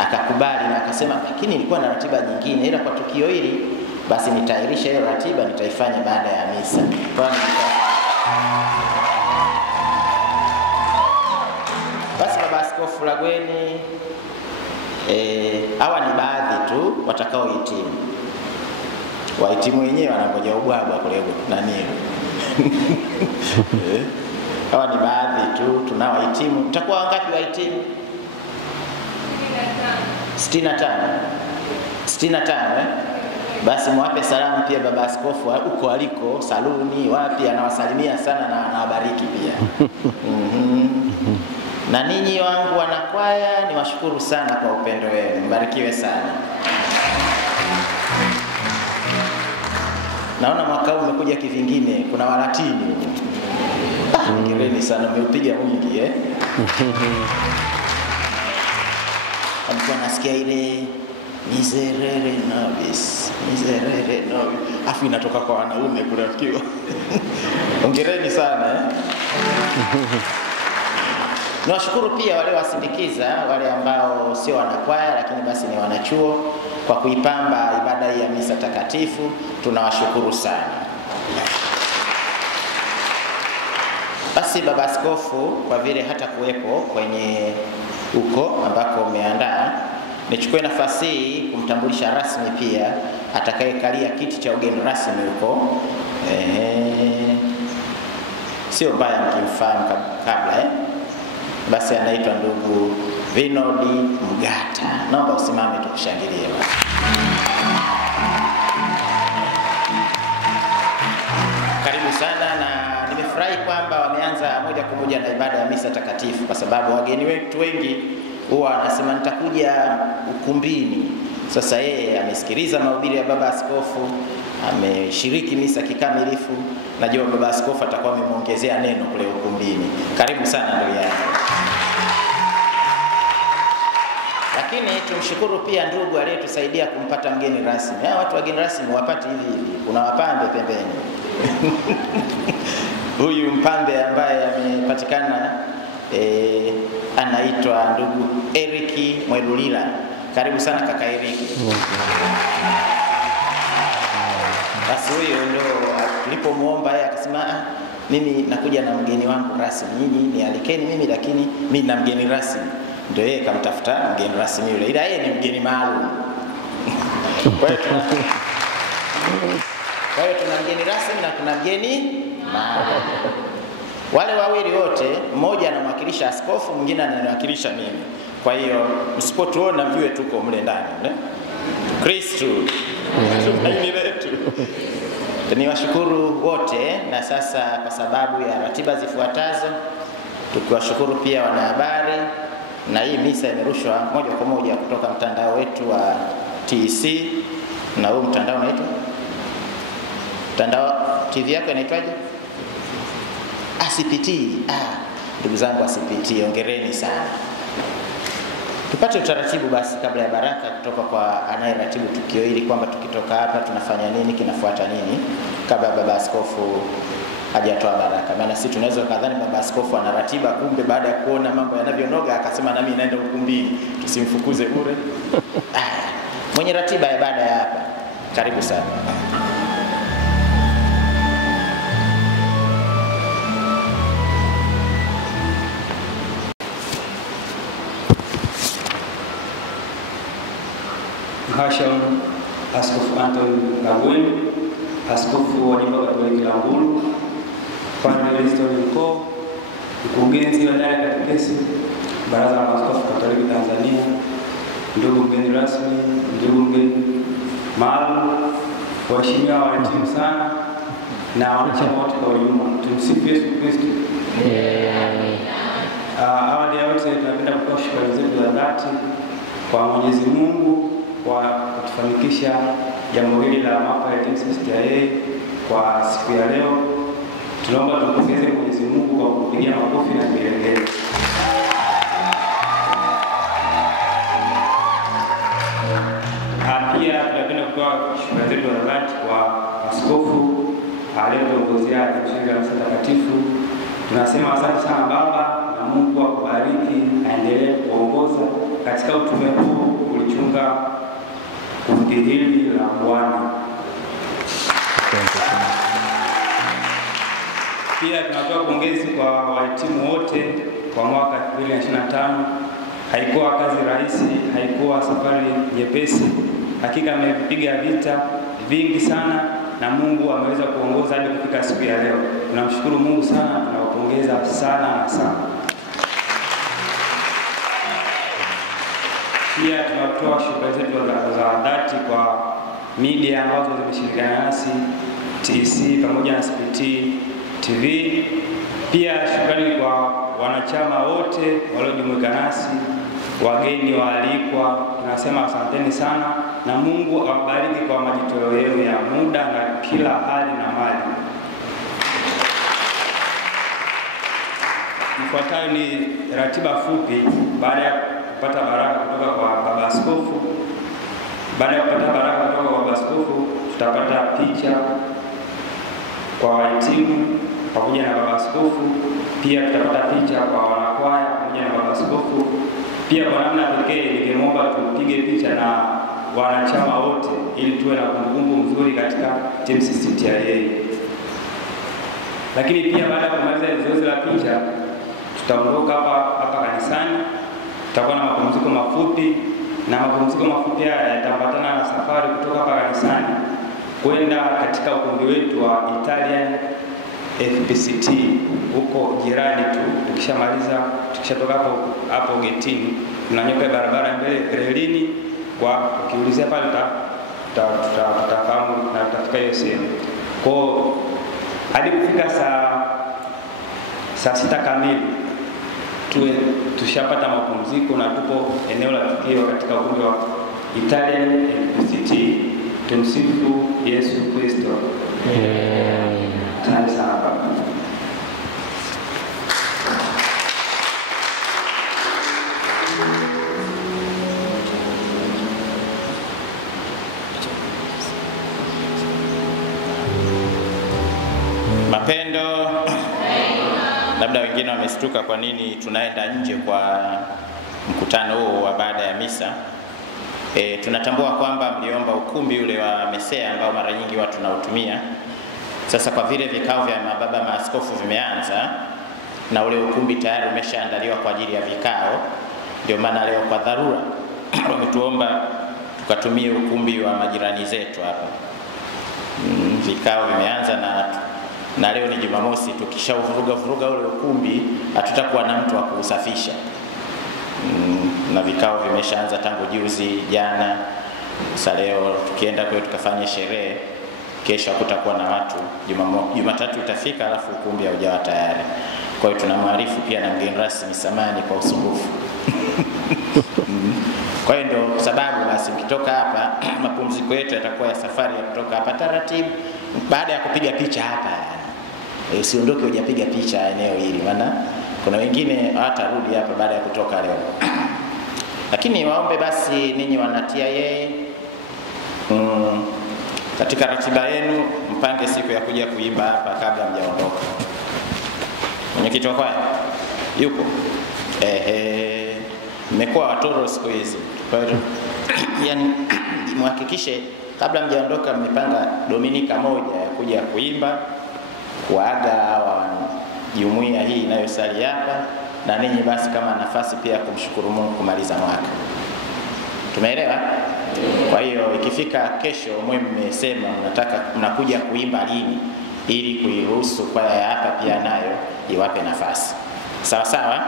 akakubali na akasema lakini nilikuwa na ratiba nyingine, ila kwa tukio hili basi nitairisha hiyo ratiba, nitaifanya baada ya misa. Basi baba Askofu Lagweni, hawa ni baadhi tu watakaohitimu. Wahitimu wenyewe wanangoja ubwabwa kule nani. Hawa ni baadhi tu tunawahitimu. Mtakuwa wangapi wahitimu? 65. Basi mwape salamu pia baba askofu huko aliko, saluni wapi, anawasalimia sana na anawabariki pia. Na ninyi wangu wanakwaya, niwashukuru sana kwa upendo wenu. Mbarikiwe sana. Naona mwaka huu umekuja kivingine, kuna Walatini. Hongereni sana, mmeupiga mwingi Alikuwa nasikia ile miserere nobis. Afu inatoka kwa wanaume kunafikiwa. Hongereni sana Nawashukuru pia wale wasindikiza, wale ambao sio wanakwaya lakini basi ni wanachuo, kwa kuipamba ibada hii ya misa takatifu. Tunawashukuru sana. Basi baba askofu, kwa vile hata kuwepo kwenye huko ambako umeandaa, nichukue nafasi hii kumtambulisha rasmi pia atakayekalia kiti cha ugeni rasmi huko. Sio mbaya mkimfahamu kabla Basi anaitwa ndugu Vinod Mgata. Naomba usimame tukushangilie. Karibu sana, na nimefurahi kwamba wameanza moja kwa moja na ibada ya misa takatifu, kwa sababu wageni wetu wengi huwa anasema nitakuja ukumbini. Sasa yeye amesikiliza mahubiri ya baba askofu, ameshiriki misa kikamilifu. Najua baba askofu atakuwa amemuongezea neno kule ukumbini. Karibu sana ndugu yangu. Lakini tumshukuru pia ndugu aliyetusaidia kumpata mgeni rasmi. Watu wageni rasmi wapate hivi, kuna wapambe pembeni. Huyu mpambe ambaye amepatikana anaitwa ndugu Eriki Mwelulila. Karibu sana kaka Eriki. Basi huyo ndio tulipomuomba yeye akasema mimi nakuja na mgeni wangu rasmi, nyinyi nialikeni mimi, lakini mimi na mgeni rasmi. Ndio yeye kamtafuta mgeni rasmi yule, ila yeye ni mgeni maalum. Kwa hiyo tuna mgeni rasmi na tuna mgeni maalum. Wale wawili wote, mmoja anamwakilisha askofu, mwingine ananiwakilisha mimi. Kwa hiyo msipotuona mjue tuko mle ndani, Kristo tumaini letu. Niwashukuru wote, na sasa kwa sababu ya ratiba zifuatazo, tukiwashukuru pia wanahabari, na hii misa imerushwa moja kwa moja kutoka mtandao wetu wa TEC. Na huu mtandao unaitwa mtandao TV yako inaitwaje? CPT. Ndugu zangu wa CPT, hongereni sana. Tupate utaratibu basi kabla ya baraka kutoka kwa anayeratibu tukio hili, kwamba tukitoka hapa tunafanya nini, kinafuata nini, kabla baba askofu hajatoa baraka. Maana sisi tunaweza kadhani baba askofu ana ratiba, kumbe baada ya kuona mambo yanavyonoga akasema na mimi naenda ukumbini, tusimfukuze bure. Mwenye ratiba ya baada ya hapa, karibu sana. Mhashamu Askofu Anthony Ngabweni, askofu wa Jimbo Katoliki la Mbulu, Padre Liston Mkoo, mkurugenzi wa idara ya katekesi, Baraza la Maaskofu Katoliki Tanzania, ndugu mgeni rasmi, ndugu mgeni maalum, waheshimiwa wahitimu sana na wanachama wote kwa ujumla. Tumsifu Yesu Kristo. Awali ya yote tunapenda kutoa shukrani zetu za dhati kwa Mwenyezi Mungu kwa kutufanikisha jambo hili la mwaka ya TCCIA kwa siku ya leo. Tunaomba tumpongeze Mwenyezi Mungu kwa kupigia makofi na vigelegele. Pia tunapenda kutoa shukrani zetu za dhati kwa askofu aliyetuongozea adhimisho la misa takatifu. Tunasema asante sana baba, na Mungu akubariki, aendelee kuongoza katika utume huu ulichunga kundi hili la Bwana. Pia tunatoa pongezi kwa wahitimu wote kwa mwaka 2025. Haikuwa kazi rahisi, haikuwa safari nyepesi. Hakika amepiga vita vingi sana, na Mungu ameweza kuongoza hadi kufika siku ya leo. Tunamshukuru Mungu sana, tunawapongeza sana na sana. Pia tunatoa shukrani zetu za dhati kwa media ambazo zimeshirikiana nasi, TEC pamoja na CPT TV. Pia shukrani kwa wanachama wote waliojumuika nasi, wageni waalikwa. Tunasema asanteni sana, na Mungu awabariki kwa majitoleo yenu ya muda na kila hali na mali. Ifuatayo ni ratiba fupi baada ya kupata baraka kutoka kwa baba askofu. Baada ya kupata baraka kutoka kwa baba askofu, tutapata picha kwa wahitimu pamoja na baba askofu. Pia tutapata picha kwa wanakwaya pamoja na baba askofu. Pia kwa namna pekee ningeomba tupige picha na wanachama wote ili tuwe na kumbukumbu nzuri katika TCCIA. Lakini pia baada ya kumaliza zoezi la picha, tutaondoka hapa kanisani, tutakuwa na mapumziko mafupi, na mapumziko mafupi haya yataambatana na safari kutoka hapa kanisani kwenda katika ukumbi wetu wa Italian FPCT huko jirani tu. Tukishatoka hapo getini, tunanyoka barabara mbele relini, kwa ukiulizia pale tutafahamu na tutafika hiyo sehemu. Kwa hadi kufika saa 6 kamili tuwe tushapata mapumziko na tupo eneo la tukio katika ukumbi wa Italian FPCT. Tumsifu Yesu Kristo. Asante sana baba. Mapendo. Labda wengine wamestuka kwa nini tunaenda nje kwa mkutano huo wa baada ya misa. Tunatambua kwamba mliomba ukumbi ule wa Mesea ambao mara nyingi watu tunautumia. Sasa kwa vile vikao vya mababa maaskofu vimeanza na ule ukumbi tayari umeshaandaliwa kwa ajili ya vikao, ndio maana leo kwa dharura wametuomba tukatumie ukumbi wa majirani zetu hapa. Vikao vimeanza na leo ni Jumamosi, tukishauvuruga ule ukumbi hatutakuwa na mtu wa kuusafisha. Na vikao vimeshaanza tangu juzi jana. Sasa leo tukienda kwa tukafanya sherehe, kesho hakutakuwa na watu. Jumatatu itafika alafu ukumbi haujawa tayari. Kwa hiyo tunamwarifu pia na mgeni rasmi samani kwa usumbufu. Kwa hiyo ndio sababu basi mkitoka hapa mapumziko yetu yatakuwa ya safari ya kutoka hapa taratibu, baada ya kupiga picha hapa. Usiondoke hujapiga picha eneo hili, maana kuna wengine hawatarudi hapa baada ya kutoka leo. Lakini waombe basi ninyi wanatia yeye katika ratiba yenu mpange siku ya kuja kuimba hapa kabla mjaondoka. Mwenyekiti wa kwaya yupo? Mmekuwa watoro siku hizi. Kwa hiyo yani muhakikishe kabla mjaondoka mmepanga Dominika moja ya kuja kuimba, kuaga wa jumuiya hii inayosali hapa, na ninyi basi kama nafasi pia kumshukuru Mungu kumaliza mwaka. Tumeelewa? Kwa hiyo ikifika kesho mwe mmesema mnakuja kuimba lini, ili kuiruhusu kwaya ya hapa pia nayo iwape nafasi. Sawa sawa?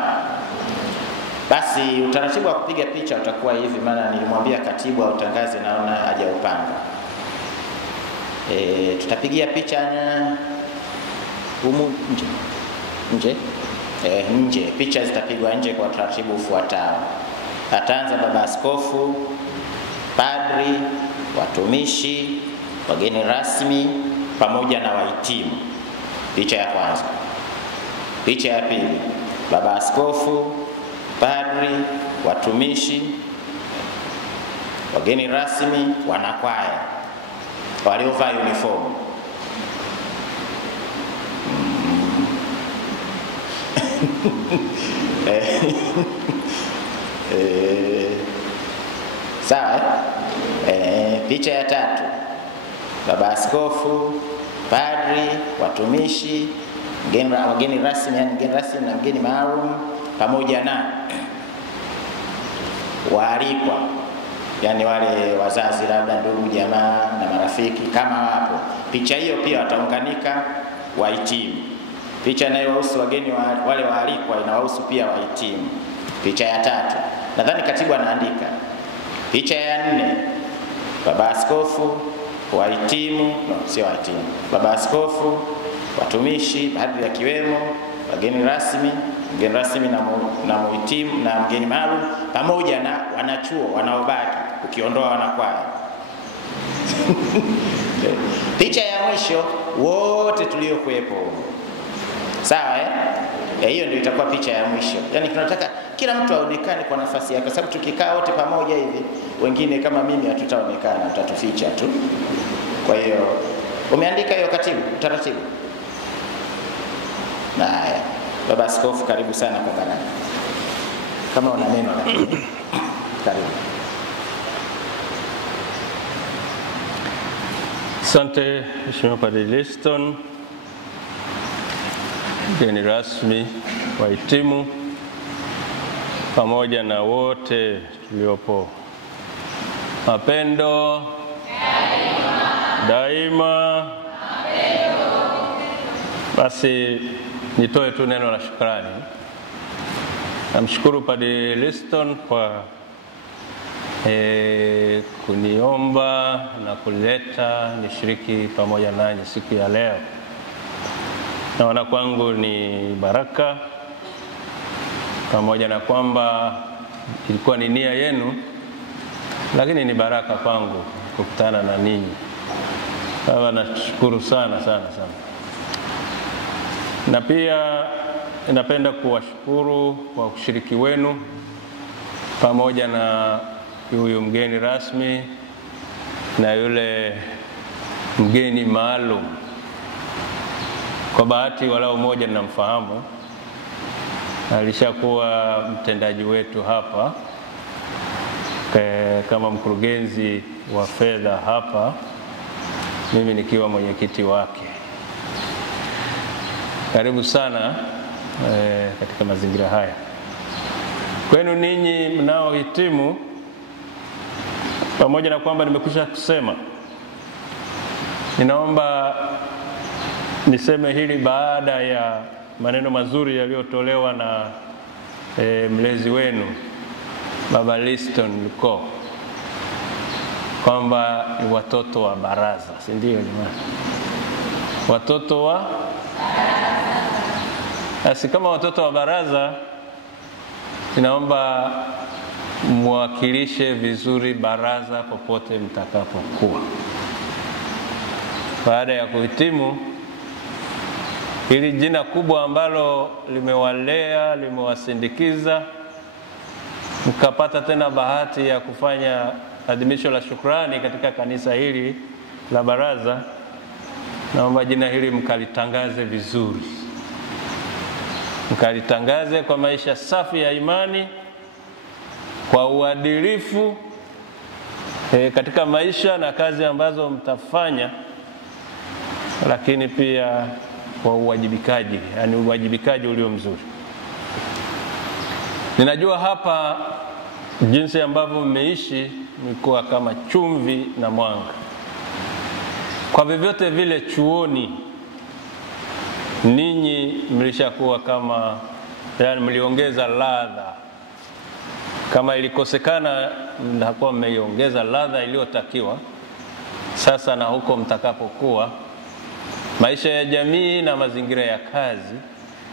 Basi utaratibu wa kupiga picha utakuwa hivi, maana nilimwambia katibu au tangaze, naona hajaupanga. Tutapigia picha humu nje. Picha zitapigwa nje kwa utaratibu ufuatao. Ataanza baba askofu, padri, watumishi, wageni rasmi pamoja na wahitimu. Picha ya kwanza. Picha ya pili, baba askofu, padri, watumishi, wageni rasmi, wanakwaya waliovaa uniform. Sawa? Picha ya tatu, baba askofu, padri, watumishi, wageni rasmi, yani mgeni rasmi na mgeni maalum pamoja na waalikwa, yani wale wazazi labda ndugu jamaa na marafiki kama wapo. Picha hiyo pia wataunganika wahitimu. Picha inayohusu wageni wale waalikwa inawahusu pia wahitimu. Picha ya tatu, nadhani katibu anaandika. Picha ya nne, baba askofu, wahitimu, sio wahitimu, baba askofu, watumishi, padri akiwemo, wageni rasmi, mgeni rasmi na muhitimu na mgeni maalum pamoja na wanachuo wanaobaki ukiondoa wanakwaya. Picha ya mwisho wote tuliokuepo. Sawa hiyo ndio itakuwa picha ya mwisho. Yaani tunataka kila mtu aonekane kwa nafasi yake, sababu tukikaa wote pamoja hivi wengine kama mimi hatutaonekana, tutatuficha tu. Kwa hiyo umeandika hiyo katibu utaratibu. Haya. Baba askofu karibu sana kwa baraka. Kama una neno karibu. Asante Mheshimiwa Padre Liston. mgeni rasmi, wahitimu, pamoja na wote tuliopo. Mapendo daima. Basi nitoe tu neno la shukrani. Namshukuru Padre Liston kwa kuniomba na kuleta nishiriki pamoja nanyi siku ya leo. Naona kwangu ni baraka, pamoja na kwamba ilikuwa ni nia yenu, lakini ni baraka kwangu kukutana na ninyi. Baba, nashukuru sana sana sana. Na pia napenda kuwashukuru kwa ushiriki wenu pamoja na huyu mgeni rasmi na yule mgeni maalum. Kwa bahati walau moja ninamfahamu, alishakuwa mtendaji wetu hapa kama mkurugenzi wa fedha hapa, mimi nikiwa mwenyekiti wake. Karibu sana katika mazingira haya. Kwenu ninyi mnaohitimu, pamoja na kwamba nimekwisha kusema, ninaomba niseme hili baada ya maneno mazuri yaliyotolewa na mlezi wenu Baba Liston Luko, kwamba ni watoto wa baraza, si ndio jamani? Watoto wa basi, kama watoto wa baraza, ninaomba mwakilishe vizuri baraza popote mtakapokuwa. Baada ya kuhitimu, hili jina kubwa ambalo limewalea, limewasindikiza, mkapata tena bahati ya kufanya adhimisho la shukrani katika kanisa hili la baraza, naomba jina hili mkalitangaze vizuri. Mkalitangaze kwa maisha safi ya imani, kwa uadilifu katika maisha na kazi ambazo mtafanya, lakini pia kwa uwajibikaji, yani uwajibikaji ulio mzuri. Ninajua hapa jinsi ambavyo mmeishi mlikuwa kama chumvi na mwanga. Kwa vyovyote vile chuoni ninyi mlishakuwa kama, yani mliongeza ladha. Kama ilikosekana, mtakuwa mmeiongeza ladha iliyotakiwa. Sasa na huko mtakapokuwa, maisha ya jamii na mazingira ya kazi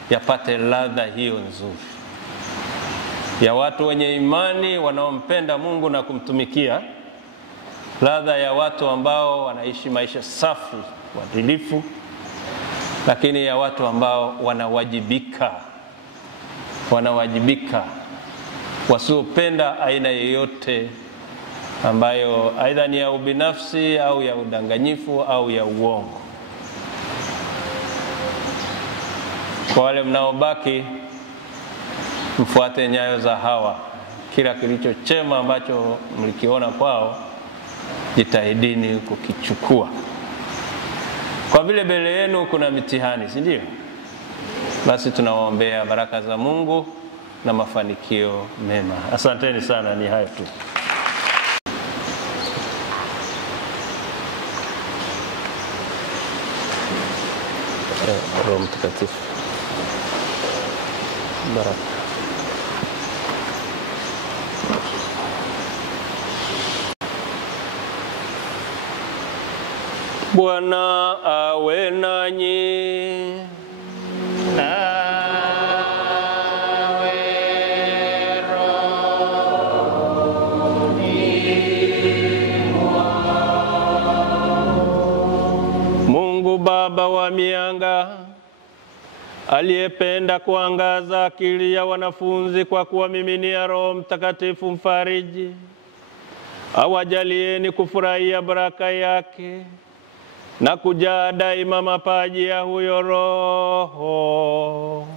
yapate ladha hiyo nzuri, ya watu wenye imani wanaompenda Mungu na kumtumikia, ladha ya watu ambao wanaishi maisha safi, waadilifu, lakini ya watu ambao wanawajibika, wasiopenda aina yoyote ambayo aidha ni ya ubinafsi au ya udanganyifu au ya uongo. Kwa wale mnaobaki, mfuate nyayo za hawa. Kila kilicho chema ambacho mlikiona kwao, jitahidini kukichukua. Kwa vile mbele yenu kuna mitihani, si ndio? Basi tunawaombea baraka za Mungu na mafanikio mema. Asanteni sana, ni hayo tu. Roho Mtakatifu, baraka. Bwana awe nanyi. Mungu Baba wa mianga, aliyependa kuangaza akili ya wanafunzi kwa kuwamiminia Roho Mtakatifu mfariji, awajalieni kufurahia baraka yake na kujaa daima mapaji ya huyo Roho.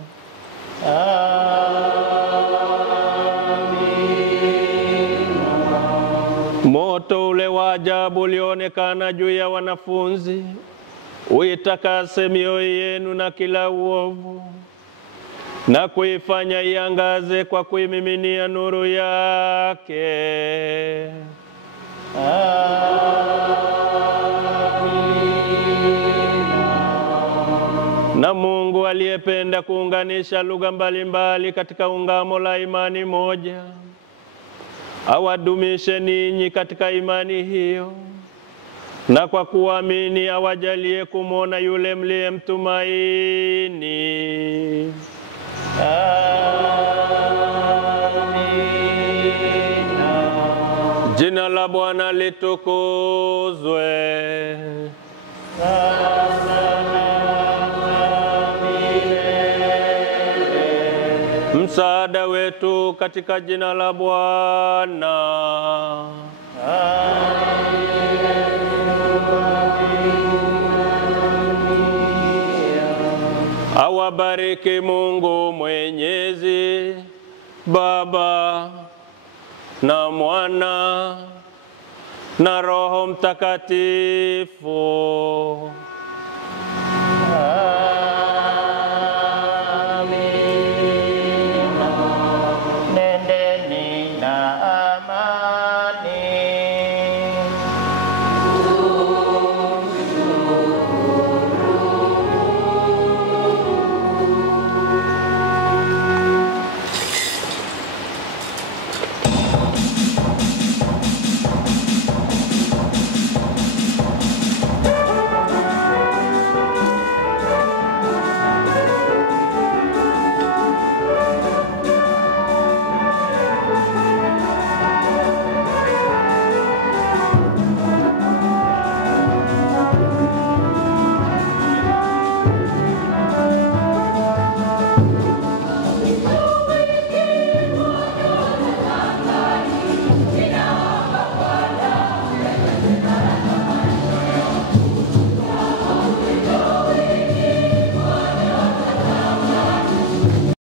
Moto ule wa ajabu ulionekana juu ya wanafunzi uitakase mioyo yenu na kila uovu, na kuifanya iangaze kwa kuimiminia nuru yake. Na Mungu aliyependa kuunganisha lugha mbalimbali katika ungamo la imani moja, awadumishe ninyi katika imani hiyo, na kwa kuamini awajalie kumwona yule mliyemtumaini. Jina la Bwana litukuzwe. Msaada wetu katika jina la Bwana. Awabariki Mungu Mwenyezi, Baba na Mwana na Roho Mtakatifu.